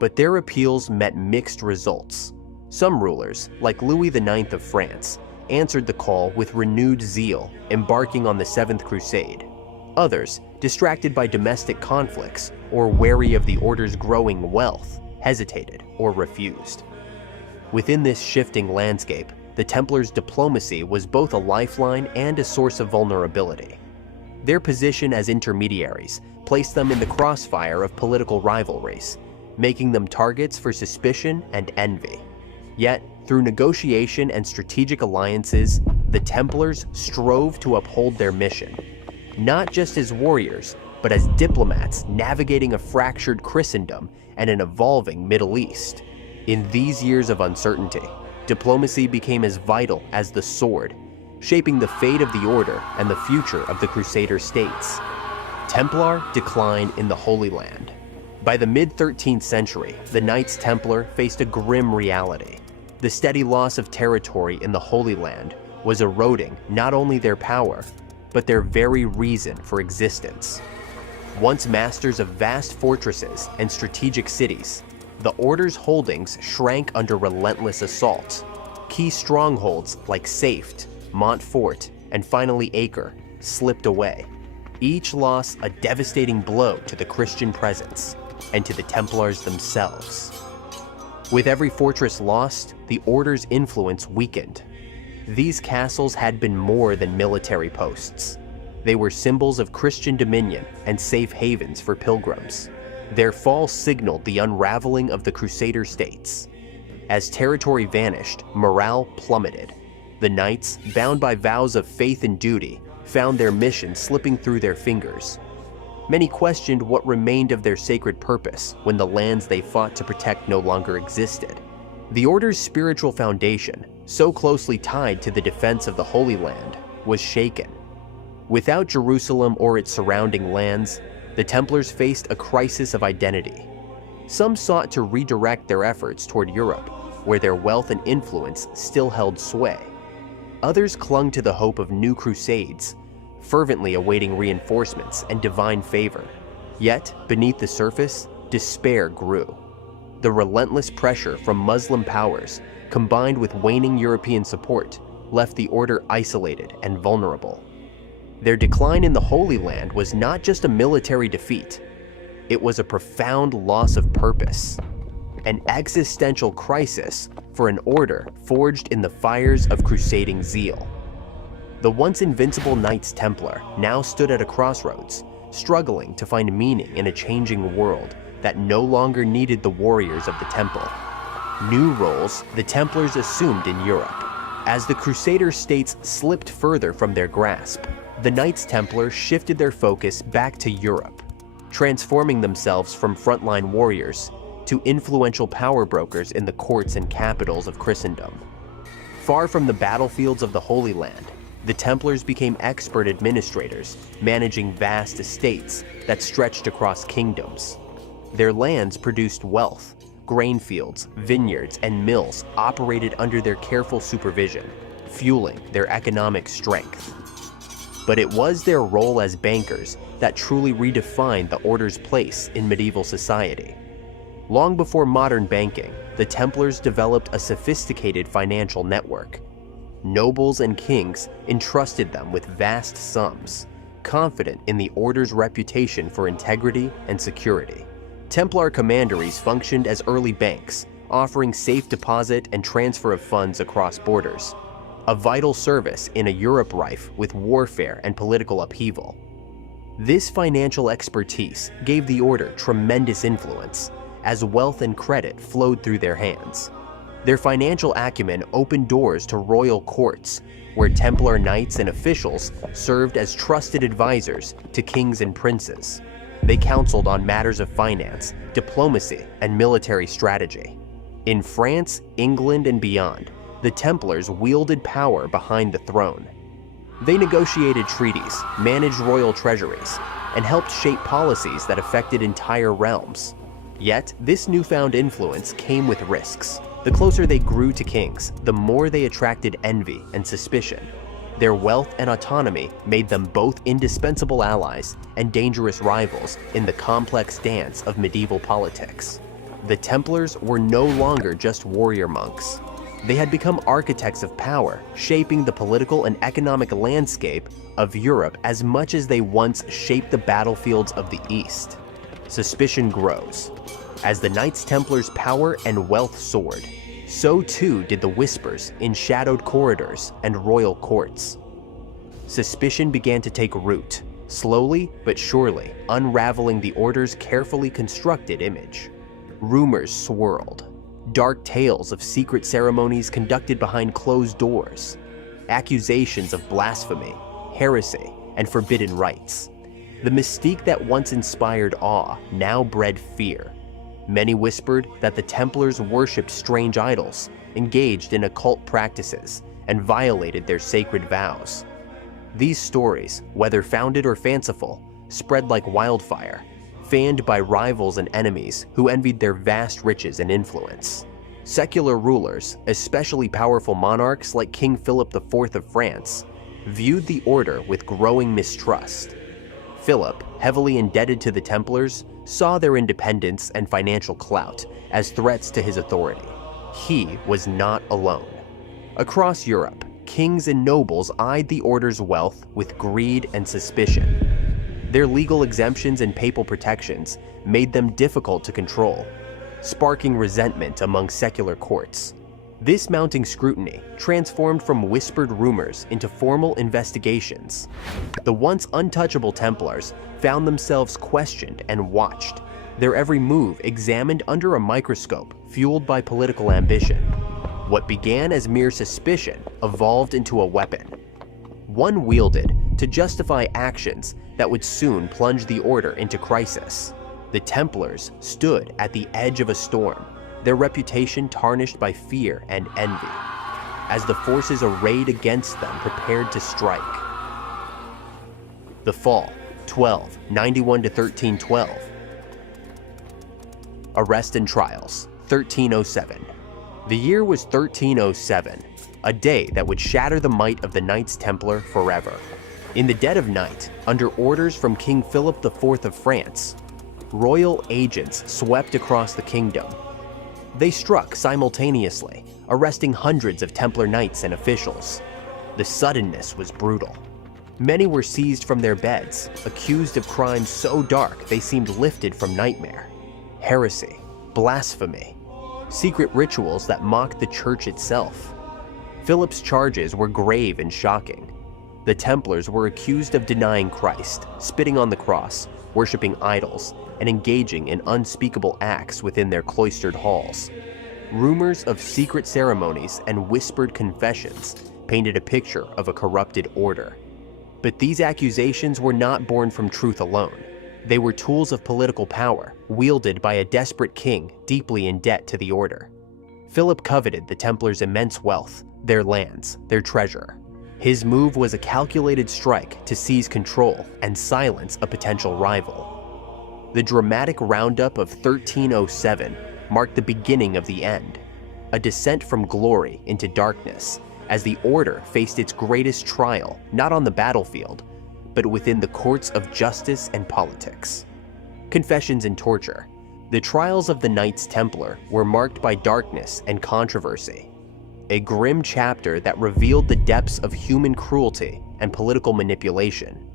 But their appeals met mixed results. Some rulers, like Louis IX of France, answered the call with renewed zeal, embarking on the Seventh Crusade. Others, distracted by domestic conflicts or wary of the order's growing wealth, hesitated or refused. Within this shifting landscape, the Templars' diplomacy was both a lifeline and a source of vulnerability. Their position as intermediaries placed them in the crossfire of political rivalries, making them targets for suspicion and envy. Yet, through negotiation and strategic alliances, the Templars strove to uphold their mission, not just as warriors, but as diplomats navigating a fractured Christendom and an evolving Middle East. In these years of uncertainty, diplomacy became as vital as the sword, shaping the fate of the order and the future of the Crusader states. Templar decline in the Holy Land. By the mid-13th century, the Knights Templar faced a grim reality. The steady loss of territory in the Holy Land was eroding not only their power, but their very reason for existence. Once masters of vast fortresses and strategic cities, the Order's holdings shrank under relentless assault. Key strongholds like Safed, Montfort, and finally Acre slipped away, each loss a devastating blow to the Christian presence and to the Templars themselves. With every fortress lost, the Order's influence weakened. These castles had been more than military posts. They were symbols of Christian dominion and safe havens for pilgrims. Their fall signaled the unraveling of the Crusader states. As territory vanished, morale plummeted. The knights, bound by vows of faith and duty, found their mission slipping through their fingers. Many questioned what remained of their sacred purpose when the lands they fought to protect no longer existed. The Order's spiritual foundation, so closely tied to the defense of the Holy Land, was shaken. Without Jerusalem or its surrounding lands, the Templars faced a crisis of identity. Some sought to redirect their efforts toward Europe, where their wealth and influence still held sway. Others clung to the hope of new crusades, fervently awaiting reinforcements and divine favor. Yet, beneath the surface, despair grew. The relentless pressure from Muslim powers, combined with waning European support, left the order isolated and vulnerable. Their decline in the Holy Land was not just a military defeat, it was a profound loss of purpose, an existential crisis for an order forged in the fires of crusading zeal. The once invincible Knights Templar now stood at a crossroads, struggling to find meaning in a changing world that no longer needed the warriors of the temple. New roles the Templars assumed in Europe. As the Crusader states slipped further from their grasp, the Knights Templar shifted their focus back to Europe, transforming themselves from frontline warriors to influential power brokers in the courts and capitals of Christendom. Far from the battlefields of the Holy Land, the Templars became expert administrators, managing vast estates that stretched across kingdoms. Their lands produced wealth. Grain fields, vineyards, and mills operated under their careful supervision, fueling their economic strength. But it was their role as bankers that truly redefined the order's place in medieval society. Long before modern banking, the Templars developed a sophisticated financial network. Nobles and kings entrusted them with vast sums, confident in the order's reputation for integrity and security. Templar commanderies functioned as early banks, offering safe deposit and transfer of funds across borders, a vital service in a Europe rife with warfare and political upheaval. This financial expertise gave the order tremendous influence, as wealth and credit flowed through their hands. Their financial acumen opened doors to royal courts, where Templar knights and officials served as trusted advisors to kings and princes. They counseled on matters of finance, diplomacy, and military strategy. In France, England, and beyond, the Templars wielded power behind the throne. They negotiated treaties, managed royal treasuries, and helped shape policies that affected entire realms. Yet, this newfound influence came with risks. The closer they grew to kings, the more they attracted envy and suspicion. Their wealth and autonomy made them both indispensable allies and dangerous rivals in the complex dance of medieval politics. The Templars were no longer just warrior monks. They had become architects of power, shaping the political and economic landscape of Europe as much as they once shaped the battlefields of the East. Suspicion grows. As the Knights Templars' power and wealth soared, so too did the whispers in shadowed corridors and royal courts. Suspicion began to take root, slowly but surely unraveling the order's carefully constructed image. Rumors swirled, dark tales of secret ceremonies conducted behind closed doors, accusations of blasphemy, heresy, and forbidden rites. The mystique that once inspired awe now bred fear. Many whispered that the Templars worshipped strange idols, engaged in occult practices, and violated their sacred vows. These stories, whether founded or fanciful, spread like wildfire, fanned by rivals and enemies who envied their vast riches and influence. Secular rulers, especially powerful monarchs like King Philip IV of France, viewed the order with growing mistrust. Philip, heavily indebted to the Templars, saw their independence and financial clout as threats to his authority. He was not alone. Across Europe, kings and nobles eyed the order's wealth with greed and suspicion. Their legal exemptions and papal protections made them difficult to control, sparking resentment among secular courts. This mounting scrutiny transformed from whispered rumors into formal investigations. The once untouchable Templars found themselves questioned and watched, their every move examined under a microscope fueled by political ambition. What began as mere suspicion evolved into a weapon, one wielded to justify actions that would soon plunge the order into crisis. The Templars stood at the edge of a storm, their reputation tarnished by fear and envy, as the forces arrayed against them prepared to strike. The Fall, 1291 to 1312. Arrest and Trials, 1307. The year was 1307, a day that would shatter the might of the Knights Templar forever. In the dead of night, under orders from King Philip IV of France, royal agents swept across the kingdom. They struck simultaneously, arresting hundreds of Templar knights and officials. The suddenness was brutal. Many were seized from their beds, accused of crimes so dark they seemed lifted from nightmare. Heresy, blasphemy, secret rituals that mocked the church itself. Philip's charges were grave and shocking. The Templars were accused of denying Christ, spitting on the cross, worshipping idols, and engaging in unspeakable acts within their cloistered halls. Rumors of secret ceremonies and whispered confessions painted a picture of a corrupted order. But these accusations were not born from truth alone. They were tools of political power, wielded by a desperate king deeply in debt to the order. Philip coveted the Templars' immense wealth, their lands, their treasure. His move was a calculated strike to seize control and silence a potential rival. The dramatic roundup of 1307 marked the beginning of the end, a descent from glory into darkness, as the order faced its greatest trial not on the battlefield, but within the courts of justice and politics. Confessions and torture. The trials of the Knights Templar were marked by darkness and controversy, a grim chapter that revealed the depths of human cruelty and political manipulation.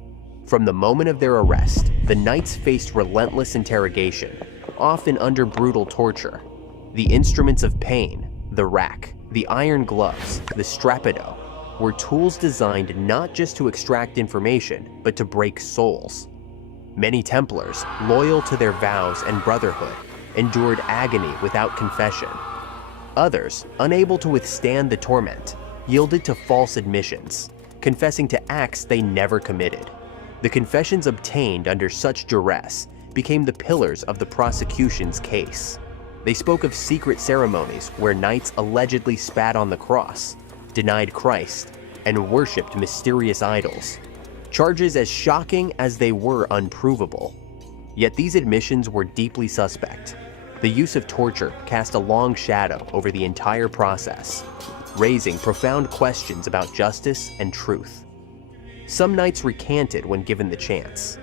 From the moment of their arrest, the knights faced relentless interrogation, often under brutal torture. The instruments of pain, the rack, the iron gloves, the strapado, were tools designed not just to extract information, but to break souls. Many Templars, loyal to their vows and brotherhood, endured agony without confession. Others, unable to withstand the torment, yielded to false admissions, confessing to acts they never committed. The confessions obtained under such duress became the pillars of the prosecution's case. They spoke of secret ceremonies where knights allegedly spat on the cross, denied Christ, and worshipped mysterious idols. Charges as shocking as they were unprovable. Yet these admissions were deeply suspect. The use of torture cast a long shadow over the entire process, raising profound questions about justice and truth. Some knights recanted when given the chance.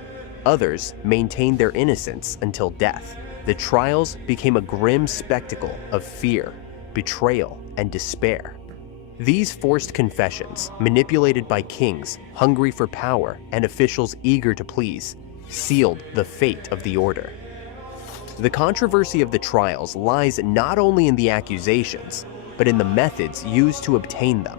Others maintained their innocence until death. The trials became a grim spectacle of fear, betrayal, and despair. These forced confessions, manipulated by kings hungry for power and officials eager to please, sealed the fate of the order. The controversy of the trials lies not only in the accusations, but in the methods used to obtain them.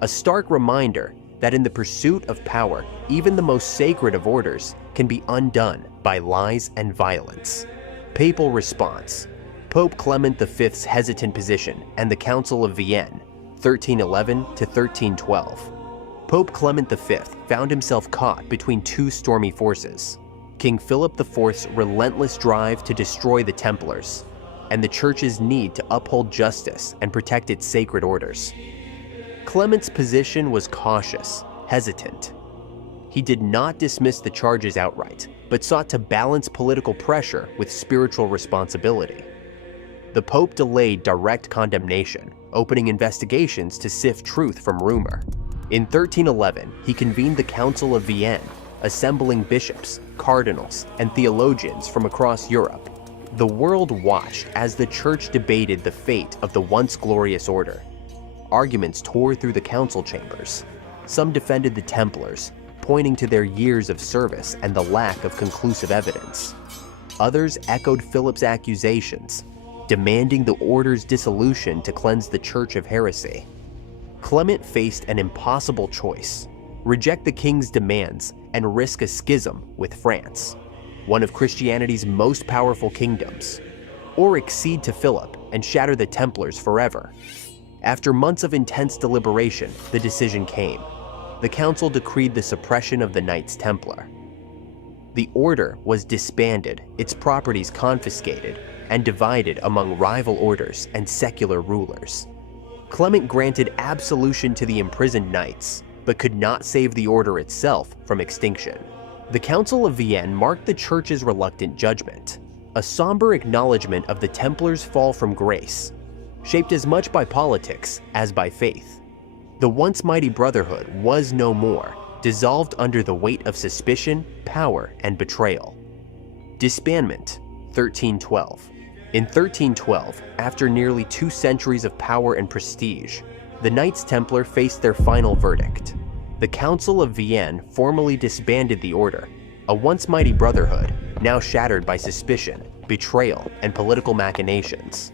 A stark reminder that in the pursuit of power, even the most sacred of orders can be undone by lies and violence. Papal response. Pope Clement V's hesitant position and the Council of Vienne, 1311 to 1312. Pope Clement V found himself caught between two stormy forces: King Philip IV's relentless drive to destroy the Templars, and the Church's need to uphold justice and protect its sacred orders. Clement's position was cautious, hesitant. He did not dismiss the charges outright, but sought to balance political pressure with spiritual responsibility. The Pope delayed direct condemnation, opening investigations to sift truth from rumor. In 1311, he convened the Council of Vienne, assembling bishops, cardinals, and theologians from across Europe. The world watched as the Church debated the fate of the once glorious order. Arguments tore through the council chambers. Some defended the Templars, pointing to their years of service and the lack of conclusive evidence. Others echoed Philip's accusations, demanding the order's dissolution to cleanse the Church of heresy. Clement faced an impossible choice: reject the king's demands and risk a schism with France, one of Christianity's most powerful kingdoms, or accede to Philip and shatter the Templars forever. After months of intense deliberation, the decision came. The council decreed the suppression of the Knights Templar. The order was disbanded, its properties confiscated, and divided among rival orders and secular rulers. Clement granted absolution to the imprisoned knights, but could not save the order itself from extinction. The Council of Vienne marked the Church's reluctant judgment, a somber acknowledgement of the Templars' fall from grace. shaped as much by politics as by faith. The once mighty brotherhood was no more, dissolved under the weight of suspicion, power, and betrayal. Disbandment, 1312. In 1312, after nearly 2 centuries of power and prestige, the Knights Templar faced their final verdict. The Council of Vienne formally disbanded the order, a once mighty brotherhood, now shattered by suspicion, betrayal, and political machinations.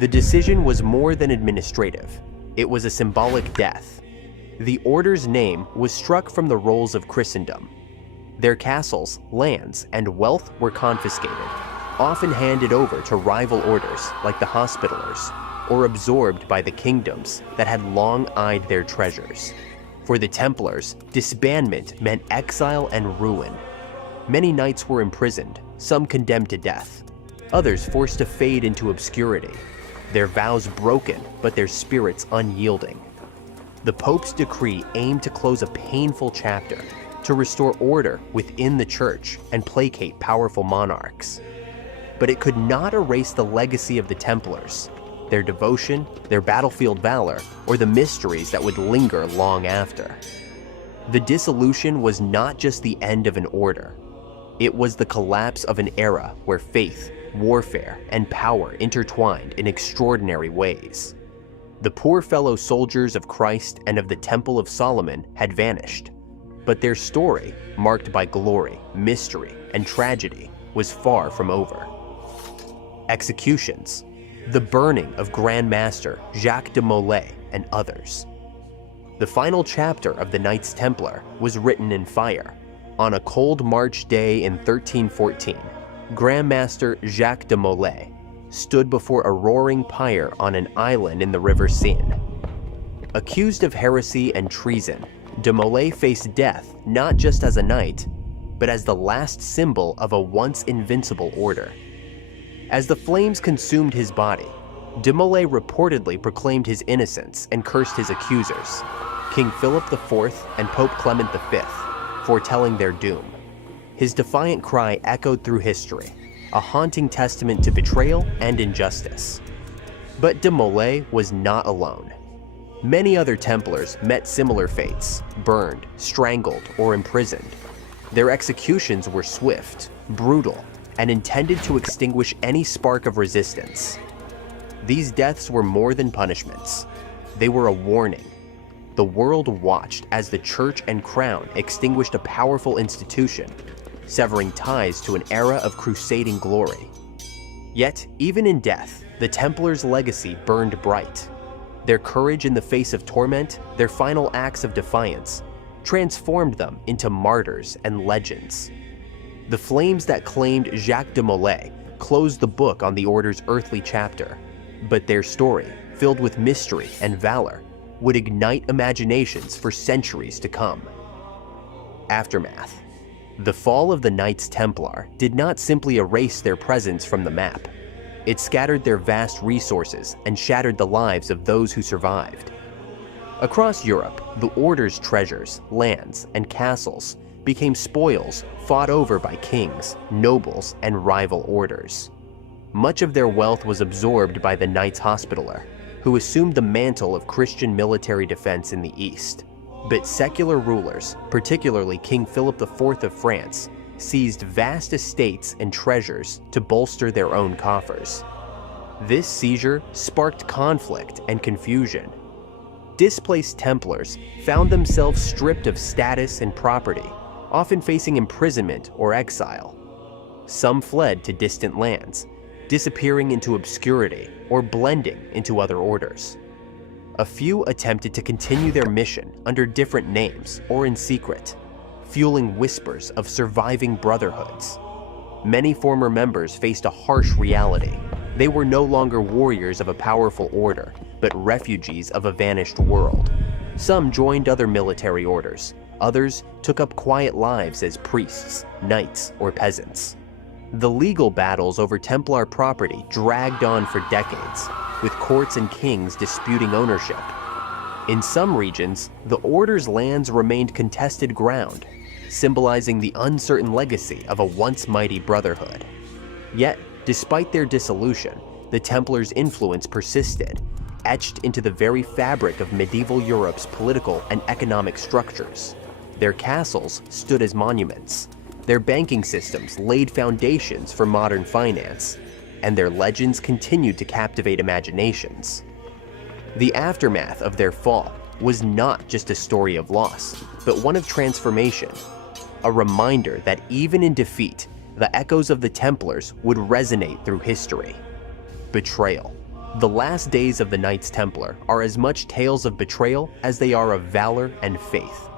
The decision was more than administrative. It was a symbolic death. The order's name was struck from the rolls of Christendom. Their castles, lands, and wealth were confiscated, often handed over to rival orders like the Hospitallers, or absorbed by the kingdoms that had long eyed their treasures. For the Templars, disbandment meant exile and ruin. Many knights were imprisoned, some condemned to death, others forced to fade into obscurity, their vows broken but their spirits unyielding. The Pope's decree aimed to close a painful chapter, to restore order within the Church and placate powerful monarchs. But it could not erase the legacy of the Templars, their devotion, their battlefield valor, or the mysteries that would linger long after. The dissolution was not just the end of an order. It was the collapse of an era where faith, warfare, and power intertwined in extraordinary ways. The poor fellow soldiers of Christ and of the Temple of Solomon had vanished, but their story, marked by glory, mystery, and tragedy, was far from over. Executions. The burning of Grand Master Jacques de Molay and others. The final chapter of the Knights Templar was written in fire. On a cold March day in 1314, Grand Master Jacques de Molay stood before a roaring pyre on an island in the River Seine. Accused of heresy and treason, de Molay faced death not just as a knight, but as the last symbol of a once invincible order. As the flames consumed his body, de Molay reportedly proclaimed his innocence and cursed his accusers, King Philip IV and Pope Clement V, foretelling their doom. His defiant cry echoed through history, a haunting testament to betrayal and injustice. But de Molay was not alone. Many other Templars met similar fates, burned, strangled, or imprisoned. Their executions were swift, brutal, and intended to extinguish any spark of resistance. These deaths were more than punishments. They were a warning. The world watched as the Church and Crown extinguished a powerful institution, severing ties to an era of crusading glory. Yet, even in death, the Templars' legacy burned bright. Their courage in the face of torment, their final acts of defiance, transformed them into martyrs and legends. The flames that claimed Jacques de Molay closed the book on the Order's earthly chapter, but their story, filled with mystery and valor, would ignite imaginations for centuries to come. Aftermath. The fall of the Knights Templar did not simply erase their presence from the map. It scattered their vast resources and shattered the lives of those who survived. Across Europe, the Order's treasures, lands, and castles became spoils fought over by kings, nobles, and rival orders. Much of their wealth was absorbed by the Knights Hospitaller, who assumed the mantle of Christian military defense in the East. But secular rulers, particularly King Philip IV of France, seized vast estates and treasures to bolster their own coffers. This seizure sparked conflict and confusion. Displaced Templars found themselves stripped of status and property, often facing imprisonment or exile. Some fled to distant lands, disappearing into obscurity or blending into other orders. A few attempted to continue their mission under different names or in secret, fueling whispers of surviving brotherhoods. Many former members faced a harsh reality. They were no longer warriors of a powerful order, but refugees of a vanished world. Some joined other military orders. Others took up quiet lives as priests, knights, or peasants. The legal battles over Templar property dragged on for decades, with courts and kings disputing ownership. In some regions, the Order's lands remained contested ground, symbolizing the uncertain legacy of a once mighty brotherhood. Yet, despite their dissolution, the Templars' influence persisted, etched into the very fabric of medieval Europe's political and economic structures. Their castles stood as monuments, their banking systems laid foundations for modern finance, and their legends continued to captivate imaginations. The aftermath of their fall was not just a story of loss, but one of transformation, a reminder that even in defeat, the echoes of the Templars would resonate through history. Betrayal. The last days of the Knights Templar are as much tales of betrayal as they are of valor and faith.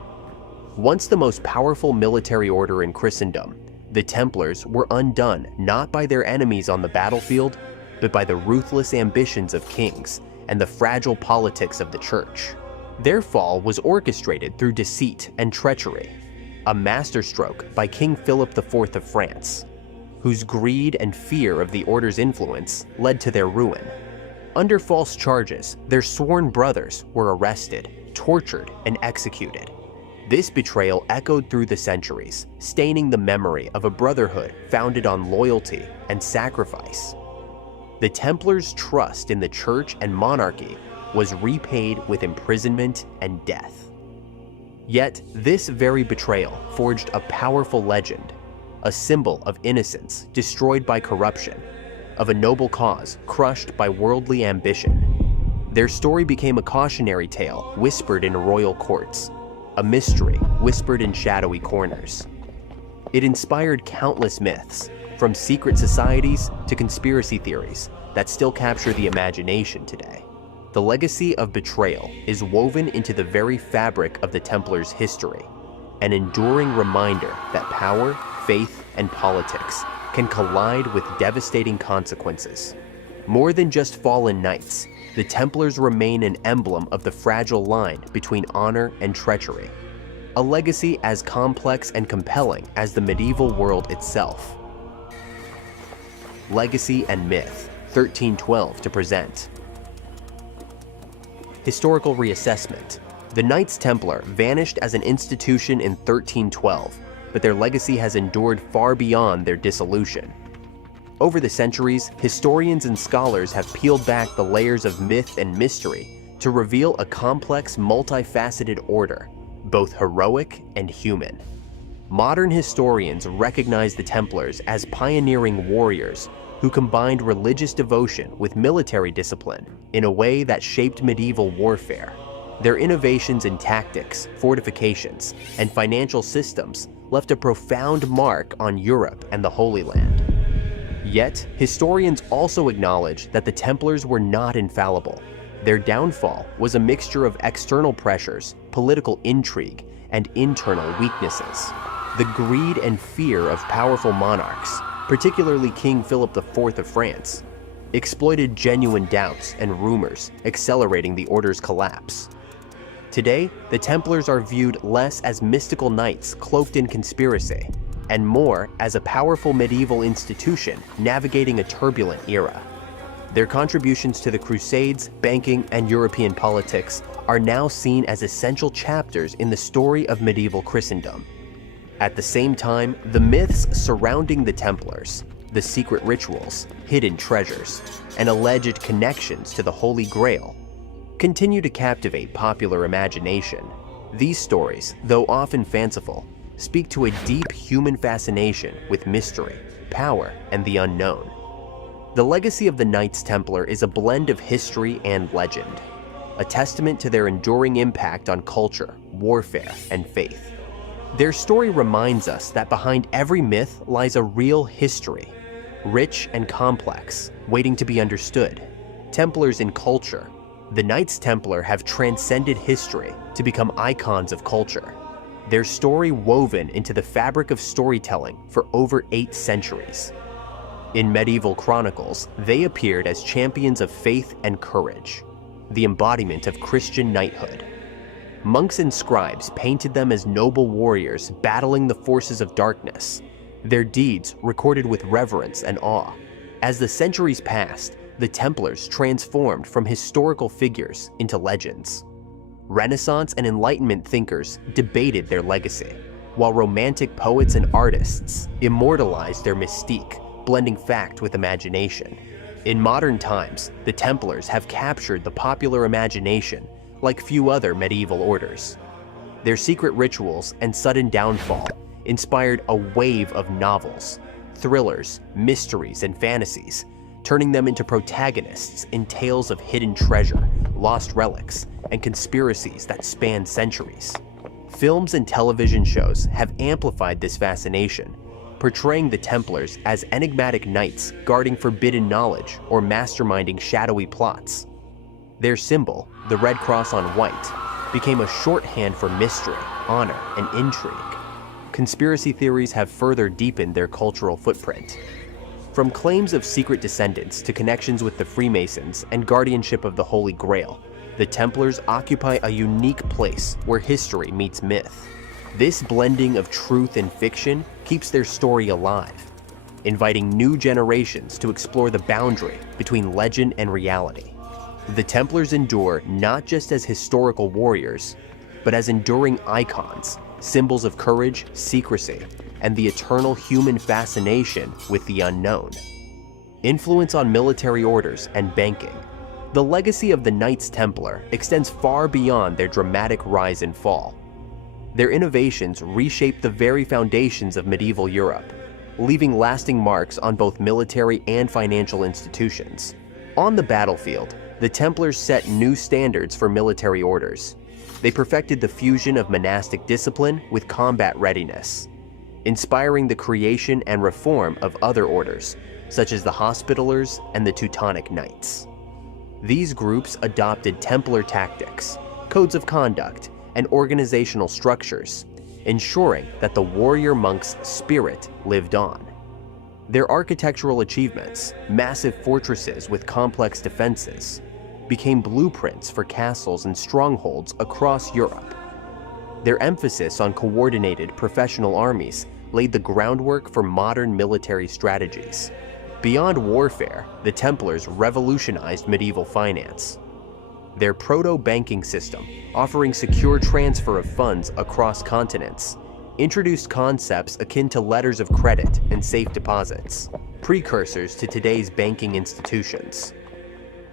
Once the most powerful military order in Christendom, the Templars were undone not by their enemies on the battlefield, but by the ruthless ambitions of kings and the fragile politics of the Church. Their fall was orchestrated through deceit and treachery, a masterstroke by King Philip IV of France, whose greed and fear of the order's influence led to their ruin. Under false charges, their sworn brothers were arrested, tortured, and executed. This betrayal echoed through the centuries, staining the memory of a brotherhood founded on loyalty and sacrifice. The Templars' trust in the Church and monarchy was repaid with imprisonment and death. Yet, this very betrayal forged a powerful legend, a symbol of innocence destroyed by corruption, of a noble cause crushed by worldly ambition. Their story became a cautionary tale whispered in royal courts, a mystery whispered in shadowy corners. It inspired countless myths, from secret societies to conspiracy theories that still capture the imagination today. The legacy of betrayal is woven into the very fabric of the Templars' history, an enduring reminder that power, faith, and politics can collide with devastating consequences. More than just fallen knights, the Templars remain an emblem of the fragile line between honor and treachery, a legacy as complex and compelling as the medieval world itself. Legacy and Myth, 1312 to present. Historical reassessment. The Knights Templar vanished as an institution in 1312, but their legacy has endured far beyond their dissolution. Over the centuries, historians and scholars have peeled back the layers of myth and mystery to reveal a complex, multifaceted order, both heroic and human. Modern historians recognize the Templars as pioneering warriors who combined religious devotion with military discipline in a way that shaped medieval warfare. Their innovations in tactics, fortifications, and financial systems left a profound mark on Europe and the Holy Land. Yet, historians also acknowledge that the Templars were not infallible. Their downfall was a mixture of external pressures, political intrigue, and internal weaknesses. The greed and fear of powerful monarchs, particularly King Philip IV of France, exploited genuine doubts and rumors, accelerating the order's collapse. Today, the Templars are viewed less as mystical knights cloaked in conspiracy, and more as a powerful medieval institution navigating a turbulent era. Their contributions to the Crusades, banking, and European politics are now seen as essential chapters in the story of medieval Christendom. At the same time, the myths surrounding the Templars, the secret rituals, hidden treasures, and alleged connections to the Holy Grail, continue to captivate popular imagination. These stories, though often fanciful, speak to a deep human fascination with mystery, power, and the unknown. The legacy of the Knights Templar is a blend of history and legend, a testament to their enduring impact on culture, warfare, and faith. Their story reminds us that behind every myth lies a real history, rich and complex, waiting to be understood. Templars in culture. The Knights Templar have transcended history to become icons of culture, their story woven into the fabric of storytelling for over 8 centuries. In medieval chronicles, they appeared as champions of faith and courage, the embodiment of Christian knighthood. Monks and scribes painted them as noble warriors battling the forces of darkness, their deeds recorded with reverence and awe. As the centuries passed, the Templars transformed from historical figures into legends. Renaissance and Enlightenment thinkers debated their legacy, while romantic poets and artists immortalized their mystique, blending fact with imagination. In modern times, the Templars have captured the popular imagination like few other medieval orders. Their secret rituals and sudden downfall inspired a wave of novels, thrillers, mysteries, and fantasies, turning them into protagonists in tales of hidden treasure, lost relics, and conspiracies that span centuries. Films and television shows have amplified this fascination, portraying the Templars as enigmatic knights guarding forbidden knowledge or masterminding shadowy plots. Their symbol, the red cross on white, became a shorthand for mystery, honor, and intrigue. Conspiracy theories have further deepened their cultural footprint. From claims of secret descendants to connections with the Freemasons and guardianship of the Holy Grail, the Templars occupy a unique place where history meets myth. This blending of truth and fiction keeps their story alive, inviting new generations to explore the boundary between legend and reality. The Templars endure not just as historical warriors, but as enduring icons, symbols of courage, secrecy, and the eternal human fascination with the unknown. Influence on military orders and banking. The legacy of the Knights Templar extends far beyond their dramatic rise and fall. Their innovations reshaped the very foundations of medieval Europe, leaving lasting marks on both military and financial institutions. On the battlefield, the Templars set new standards for military orders. They perfected the fusion of monastic discipline with combat readiness, inspiring the creation and reform of other orders, such as the Hospitallers and the Teutonic Knights. These groups adopted Templar tactics, codes of conduct, and organizational structures, ensuring that the warrior monk's spirit lived on. Their architectural achievements, massive fortresses with complex defenses, became blueprints for castles and strongholds across Europe. Their emphasis on coordinated professional armies laid the groundwork for modern military strategies. Beyond warfare, the Templars revolutionized medieval finance. Their proto-banking system, offering secure transfer of funds across continents, introduced concepts akin to letters of credit and safe deposits, precursors to today's banking institutions.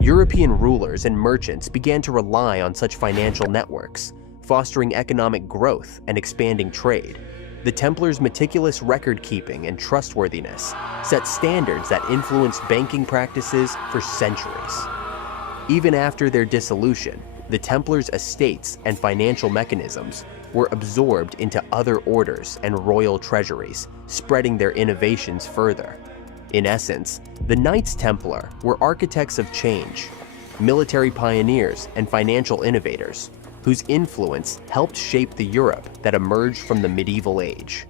European rulers and merchants began to rely on such financial networks, fostering economic growth and expanding trade. The Templars' meticulous record-keeping and trustworthiness set standards that influenced banking practices for centuries. Even after their dissolution, the Templars' estates and financial mechanisms were absorbed into other orders and royal treasuries, spreading their innovations further. In essence, the Knights Templar were architects of change, military pioneers, and financial innovators, whose influence helped shape the Europe that emerged from the medieval age.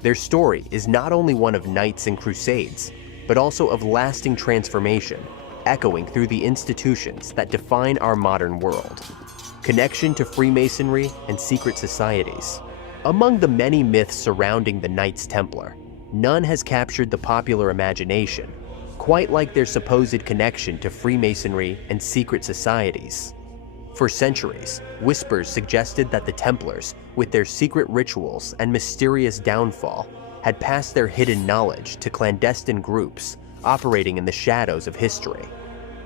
Their story is not only one of knights and crusades, but also of lasting transformation, echoing through the institutions that define our modern world. Connection to Freemasonry and secret societies. Among the many myths surrounding the Knights Templar, none has captured the popular imagination, quite like their supposed connection to Freemasonry and secret societies. For centuries, whispers suggested that the Templars, with their secret rituals and mysterious downfall, had passed their hidden knowledge to clandestine groups operating in the shadows of history.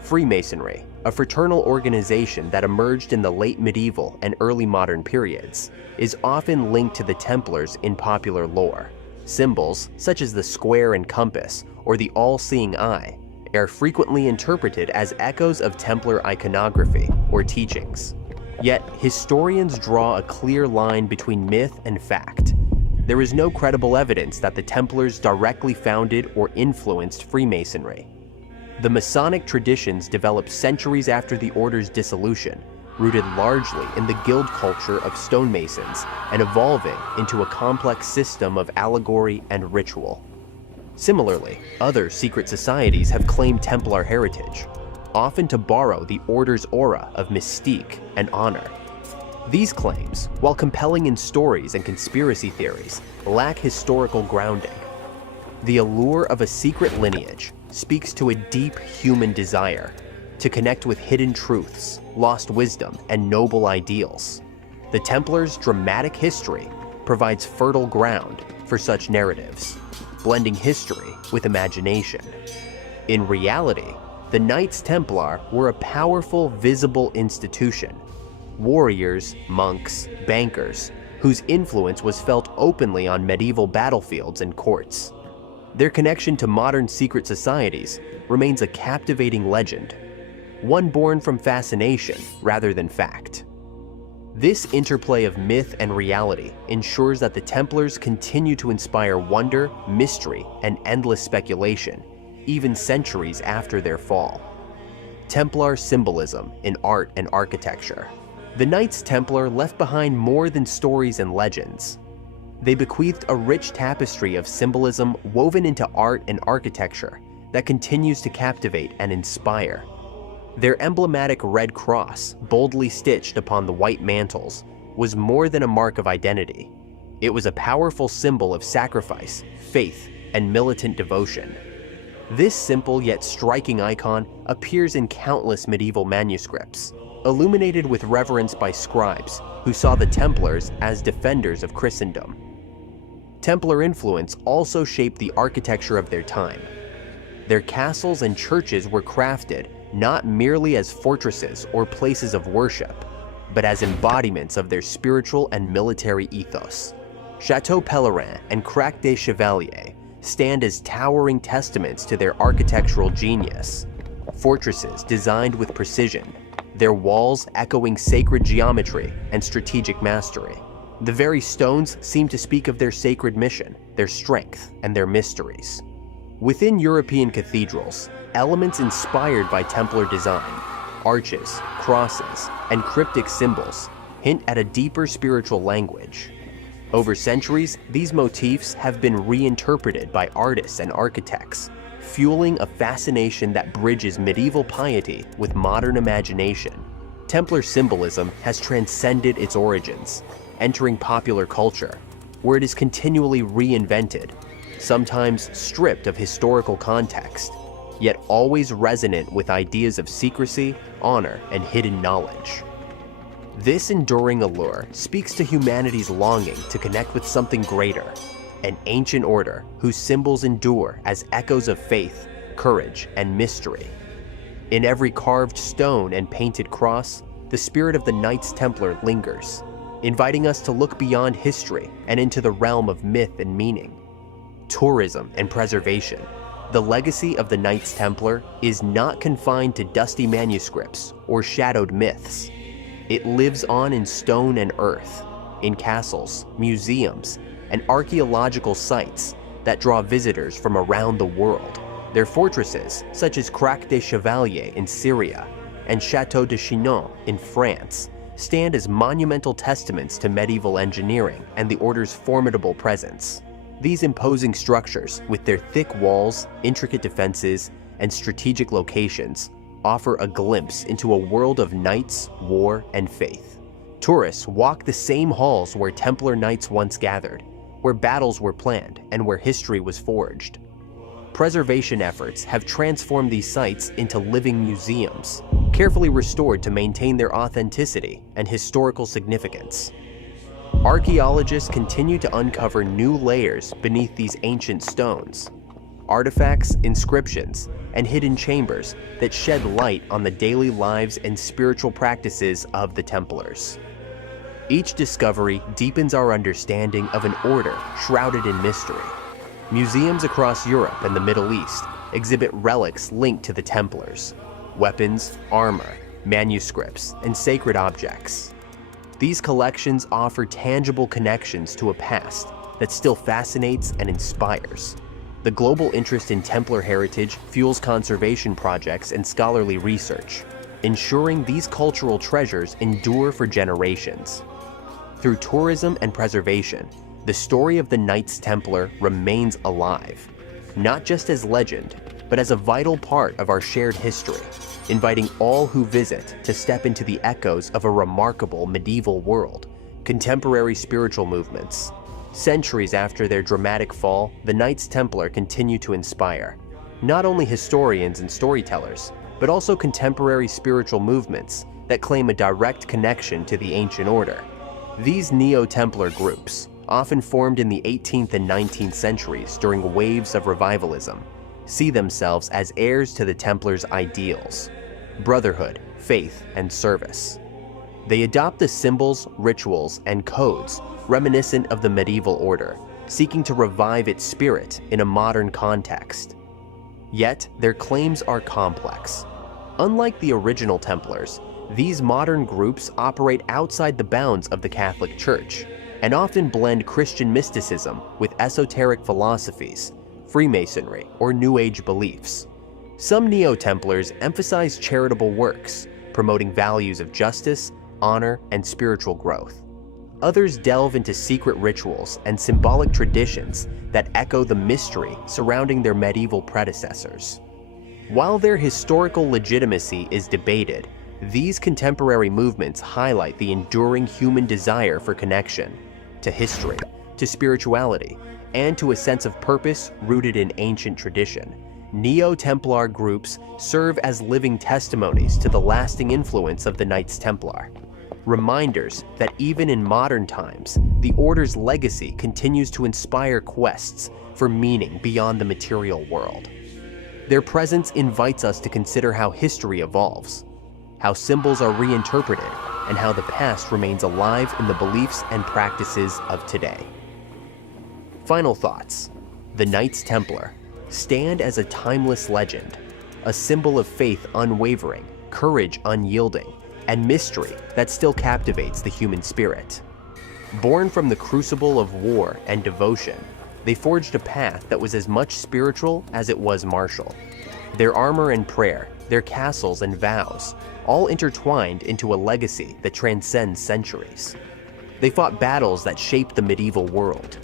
Freemasonry, a fraternal organization that emerged in the late medieval and early modern periods, is often linked to the Templars in popular lore. Symbols, such as the square and compass, or the all-seeing eye, are frequently interpreted as echoes of Templar iconography or teachings. Yet, historians draw a clear line between myth and fact. There is no credible evidence that the Templars directly founded or influenced Freemasonry. The Masonic traditions developed centuries after the order's dissolution, rooted largely in the guild culture of stonemasons and evolving into a complex system of allegory and ritual. Similarly, other secret societies have claimed Templar heritage, often to borrow the order's aura of mystique and honor. These claims, while compelling in stories and conspiracy theories, lack historical grounding. The allure of a secret lineage speaks to a deep human desire to connect with hidden truths, lost wisdom, and noble ideals. The Templars' dramatic history provides fertile ground for such narratives, blending history with imagination. In reality, The Knights Templar were a powerful, visible institution. Warriors, monks, bankers, whose influence was felt openly on medieval battlefields and courts. Their connection to modern secret societies remains a captivating legend, one born from fascination rather than fact. This interplay of myth and reality ensures that the Templars continue to inspire wonder, mystery, and endless speculation, even centuries after their fall. Templar symbolism in art and architecture. The Knights Templar left behind more than stories and legends. They bequeathed a rich tapestry of symbolism woven into art and architecture that continues to captivate and inspire. Their emblematic red cross, boldly stitched upon the white mantles, was more than a mark of identity. It was a powerful symbol of sacrifice, faith, and militant devotion. This simple yet striking icon appears in countless medieval manuscripts, illuminated with reverence by scribes who saw the Templars as defenders of Christendom. Templar influence also shaped the architecture of their time. Their castles and churches were crafted not merely as fortresses or places of worship, but as embodiments of their spiritual and military ethos. Chateau Pellerin and Crac des Chevaliers stand as towering testaments to their architectural genius. Fortresses designed with precision, their walls echoing sacred geometry and strategic mastery. The very stones seem to speak of their sacred mission, their strength, and their mysteries. Within European cathedrals, elements inspired by Templar design, arches, crosses, and cryptic symbols hint at a deeper spiritual language. Over centuries, these motifs have been reinterpreted by artists and architects, fueling a fascination that bridges medieval piety with modern imagination. Templar symbolism has transcended its origins, entering popular culture, where it is continually reinvented, sometimes stripped of historical context, yet always resonant with ideas of secrecy, honor, and hidden knowledge. This enduring allure speaks to humanity's longing to connect with something greater, an ancient order whose symbols endure as echoes of faith, courage, and mystery. In every carved stone and painted cross, the spirit of the Knights Templar lingers, inviting us to look beyond history and into the realm of myth and meaning. Tourism and preservation. The legacy of the Knights Templar is not confined to dusty manuscripts or shadowed myths. It lives on in stone and earth, in castles, museums, and archaeological sites that draw visitors from around the world. Their fortresses, such as Crac des Chevaliers in Syria and Château de Chinon in France, stand as monumental testaments to medieval engineering and the Order's formidable presence. These imposing structures, with their thick walls, intricate defenses, and strategic locations, offer a glimpse into a world of knights, war, and faith. Tourists walk the same halls where Templar knights once gathered, where battles were planned, and where history was forged. Preservation efforts have transformed these sites into living museums, carefully restored to maintain their authenticity and historical significance. Archaeologists continue to uncover new layers beneath these ancient stones, artifacts, inscriptions, and hidden chambers that shed light on the daily lives and spiritual practices of the Templars. Each discovery deepens our understanding of an order shrouded in mystery. Museums across Europe and the Middle East exhibit relics linked to the Templars: weapons, armor, manuscripts, and sacred objects. These collections offer tangible connections to a past that still fascinates and inspires. The global interest in Templar heritage fuels conservation projects and scholarly research, ensuring these cultural treasures endure for generations. Through tourism and preservation, the story of the Knights Templar remains alive, not just as legend, but as a vital part of our shared history, inviting all who visit to step into the echoes of a remarkable medieval world. Contemporary spiritual movements. Centuries after their dramatic fall, the Knights Templar continue to inspire not only historians and storytellers, but also contemporary spiritual movements that claim a direct connection to the ancient order. These Neo-Templar groups, often formed in the 18th and 19th centuries during waves of revivalism, see themselves as heirs to the Templars' ideals: brotherhood, faith, and service. They adopt the symbols, rituals, and codes reminiscent of the medieval order, seeking to revive its spirit in a modern context. Yet, their claims are complex. Unlike the original Templars, these modern groups operate outside the bounds of the Catholic Church and often blend Christian mysticism with esoteric philosophies, Freemasonry, or New Age beliefs. Some Neo-Templars emphasize charitable works, promoting values of justice, honor, and spiritual growth. Others delve into secret rituals and symbolic traditions that echo the mystery surrounding their medieval predecessors. While their historical legitimacy is debated, these contemporary movements highlight the enduring human desire for connection to history, to spirituality, and to a sense of purpose rooted in ancient tradition. Neo-Templar groups serve as living testimonies to the lasting influence of the Knights Templar, reminders that even in modern times, the Order's legacy continues to inspire quests for meaning beyond the material world. Their presence invites us to consider how history evolves, how symbols are reinterpreted, and how the past remains alive in the beliefs and practices of today. Final thoughts. The Knights Templar stand as a timeless legend, a symbol of faith unwavering, courage unyielding, and mystery that still captivates the human spirit. Born from the crucible of war and devotion, they forged a path that was as much spiritual as it was martial. Their armor and prayer, their castles and vows, all intertwined into a legacy that transcends centuries. They fought battles that shaped the medieval world,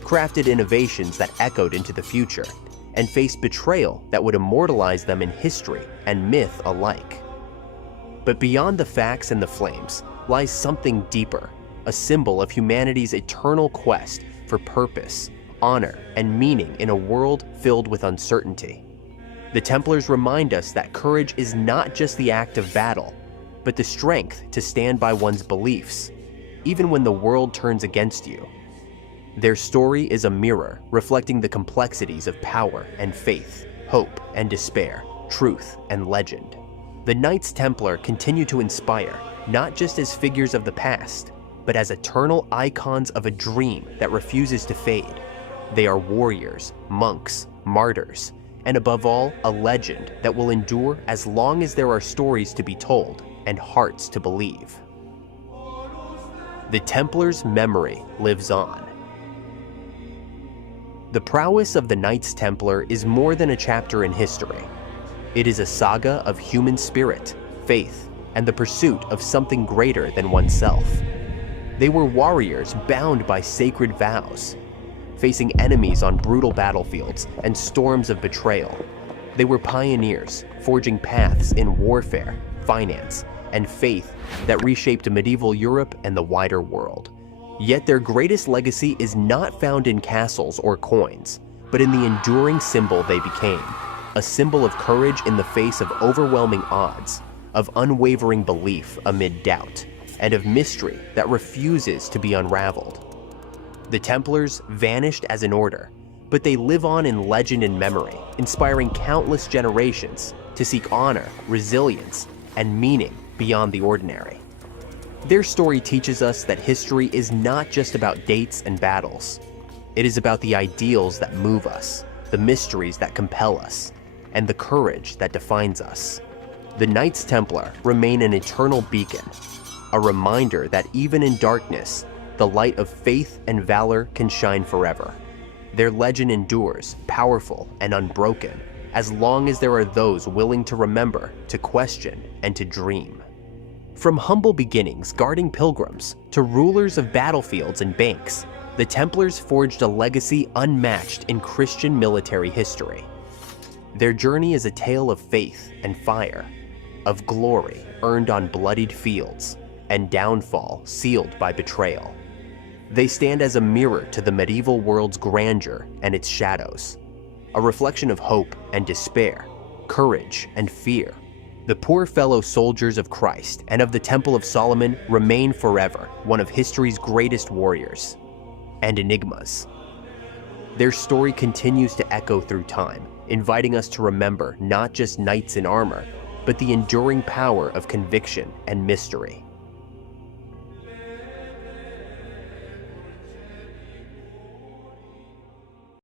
crafted innovations that echoed into the future, and faced betrayal that would immortalize them in history and myth alike. But beyond the facts and the flames lies something deeper, a symbol of humanity's eternal quest for purpose, honor, and meaning in a world filled with uncertainty. The Templars remind us that courage is not just the act of battle, but the strength to stand by one's beliefs, even when the world turns against you. Their story is a mirror reflecting the complexities of power and faith, hope and despair, truth and legend. The Knights Templar continue to inspire, not just as figures of the past, but as eternal icons of a dream that refuses to fade. They are warriors, monks, martyrs, and above all, a legend that will endure as long as there are stories to be told and hearts to believe. The Templars' memory lives on. The prowess of the Knights Templar is more than a chapter in history. It is a saga of human spirit, faith, and the pursuit of something greater than oneself. They were warriors bound by sacred vows, facing enemies on brutal battlefields and storms of betrayal. They were pioneers, forging paths in warfare, finance, and faith that reshaped medieval Europe and the wider world. Yet their greatest legacy is not found in castles or coins, but in the enduring symbol they became, a symbol of courage in the face of overwhelming odds, of unwavering belief amid doubt, and of mystery that refuses to be unraveled. The Templars vanished as an order, but they live on in legend and memory, inspiring countless generations to seek honor, resilience, and meaning beyond the ordinary. Their story teaches us that history is not just about dates and battles. It is about the ideals that move us, the mysteries that compel us, and the courage that defines us. The Knights Templar remain an eternal beacon, a reminder that even in darkness, the light of faith and valor can shine forever. Their legend endures, powerful and unbroken, as long as there are those willing to remember, to question, and to dream. From humble beginnings guarding pilgrims to rulers of battlefields and banks, the Templars forged a legacy unmatched in Christian military history. Their journey is a tale of faith and fire, of glory earned on bloodied fields, and downfall sealed by betrayal. They stand as a mirror to the medieval world's grandeur and its shadows, a reflection of hope and despair, courage and fear. The poor fellow soldiers of Christ and of the Temple of Solomon remain forever one of history's greatest warriors and enigmas. Their story continues to echo through time, inviting us to remember not just knights in armor, but the enduring power of conviction and mystery.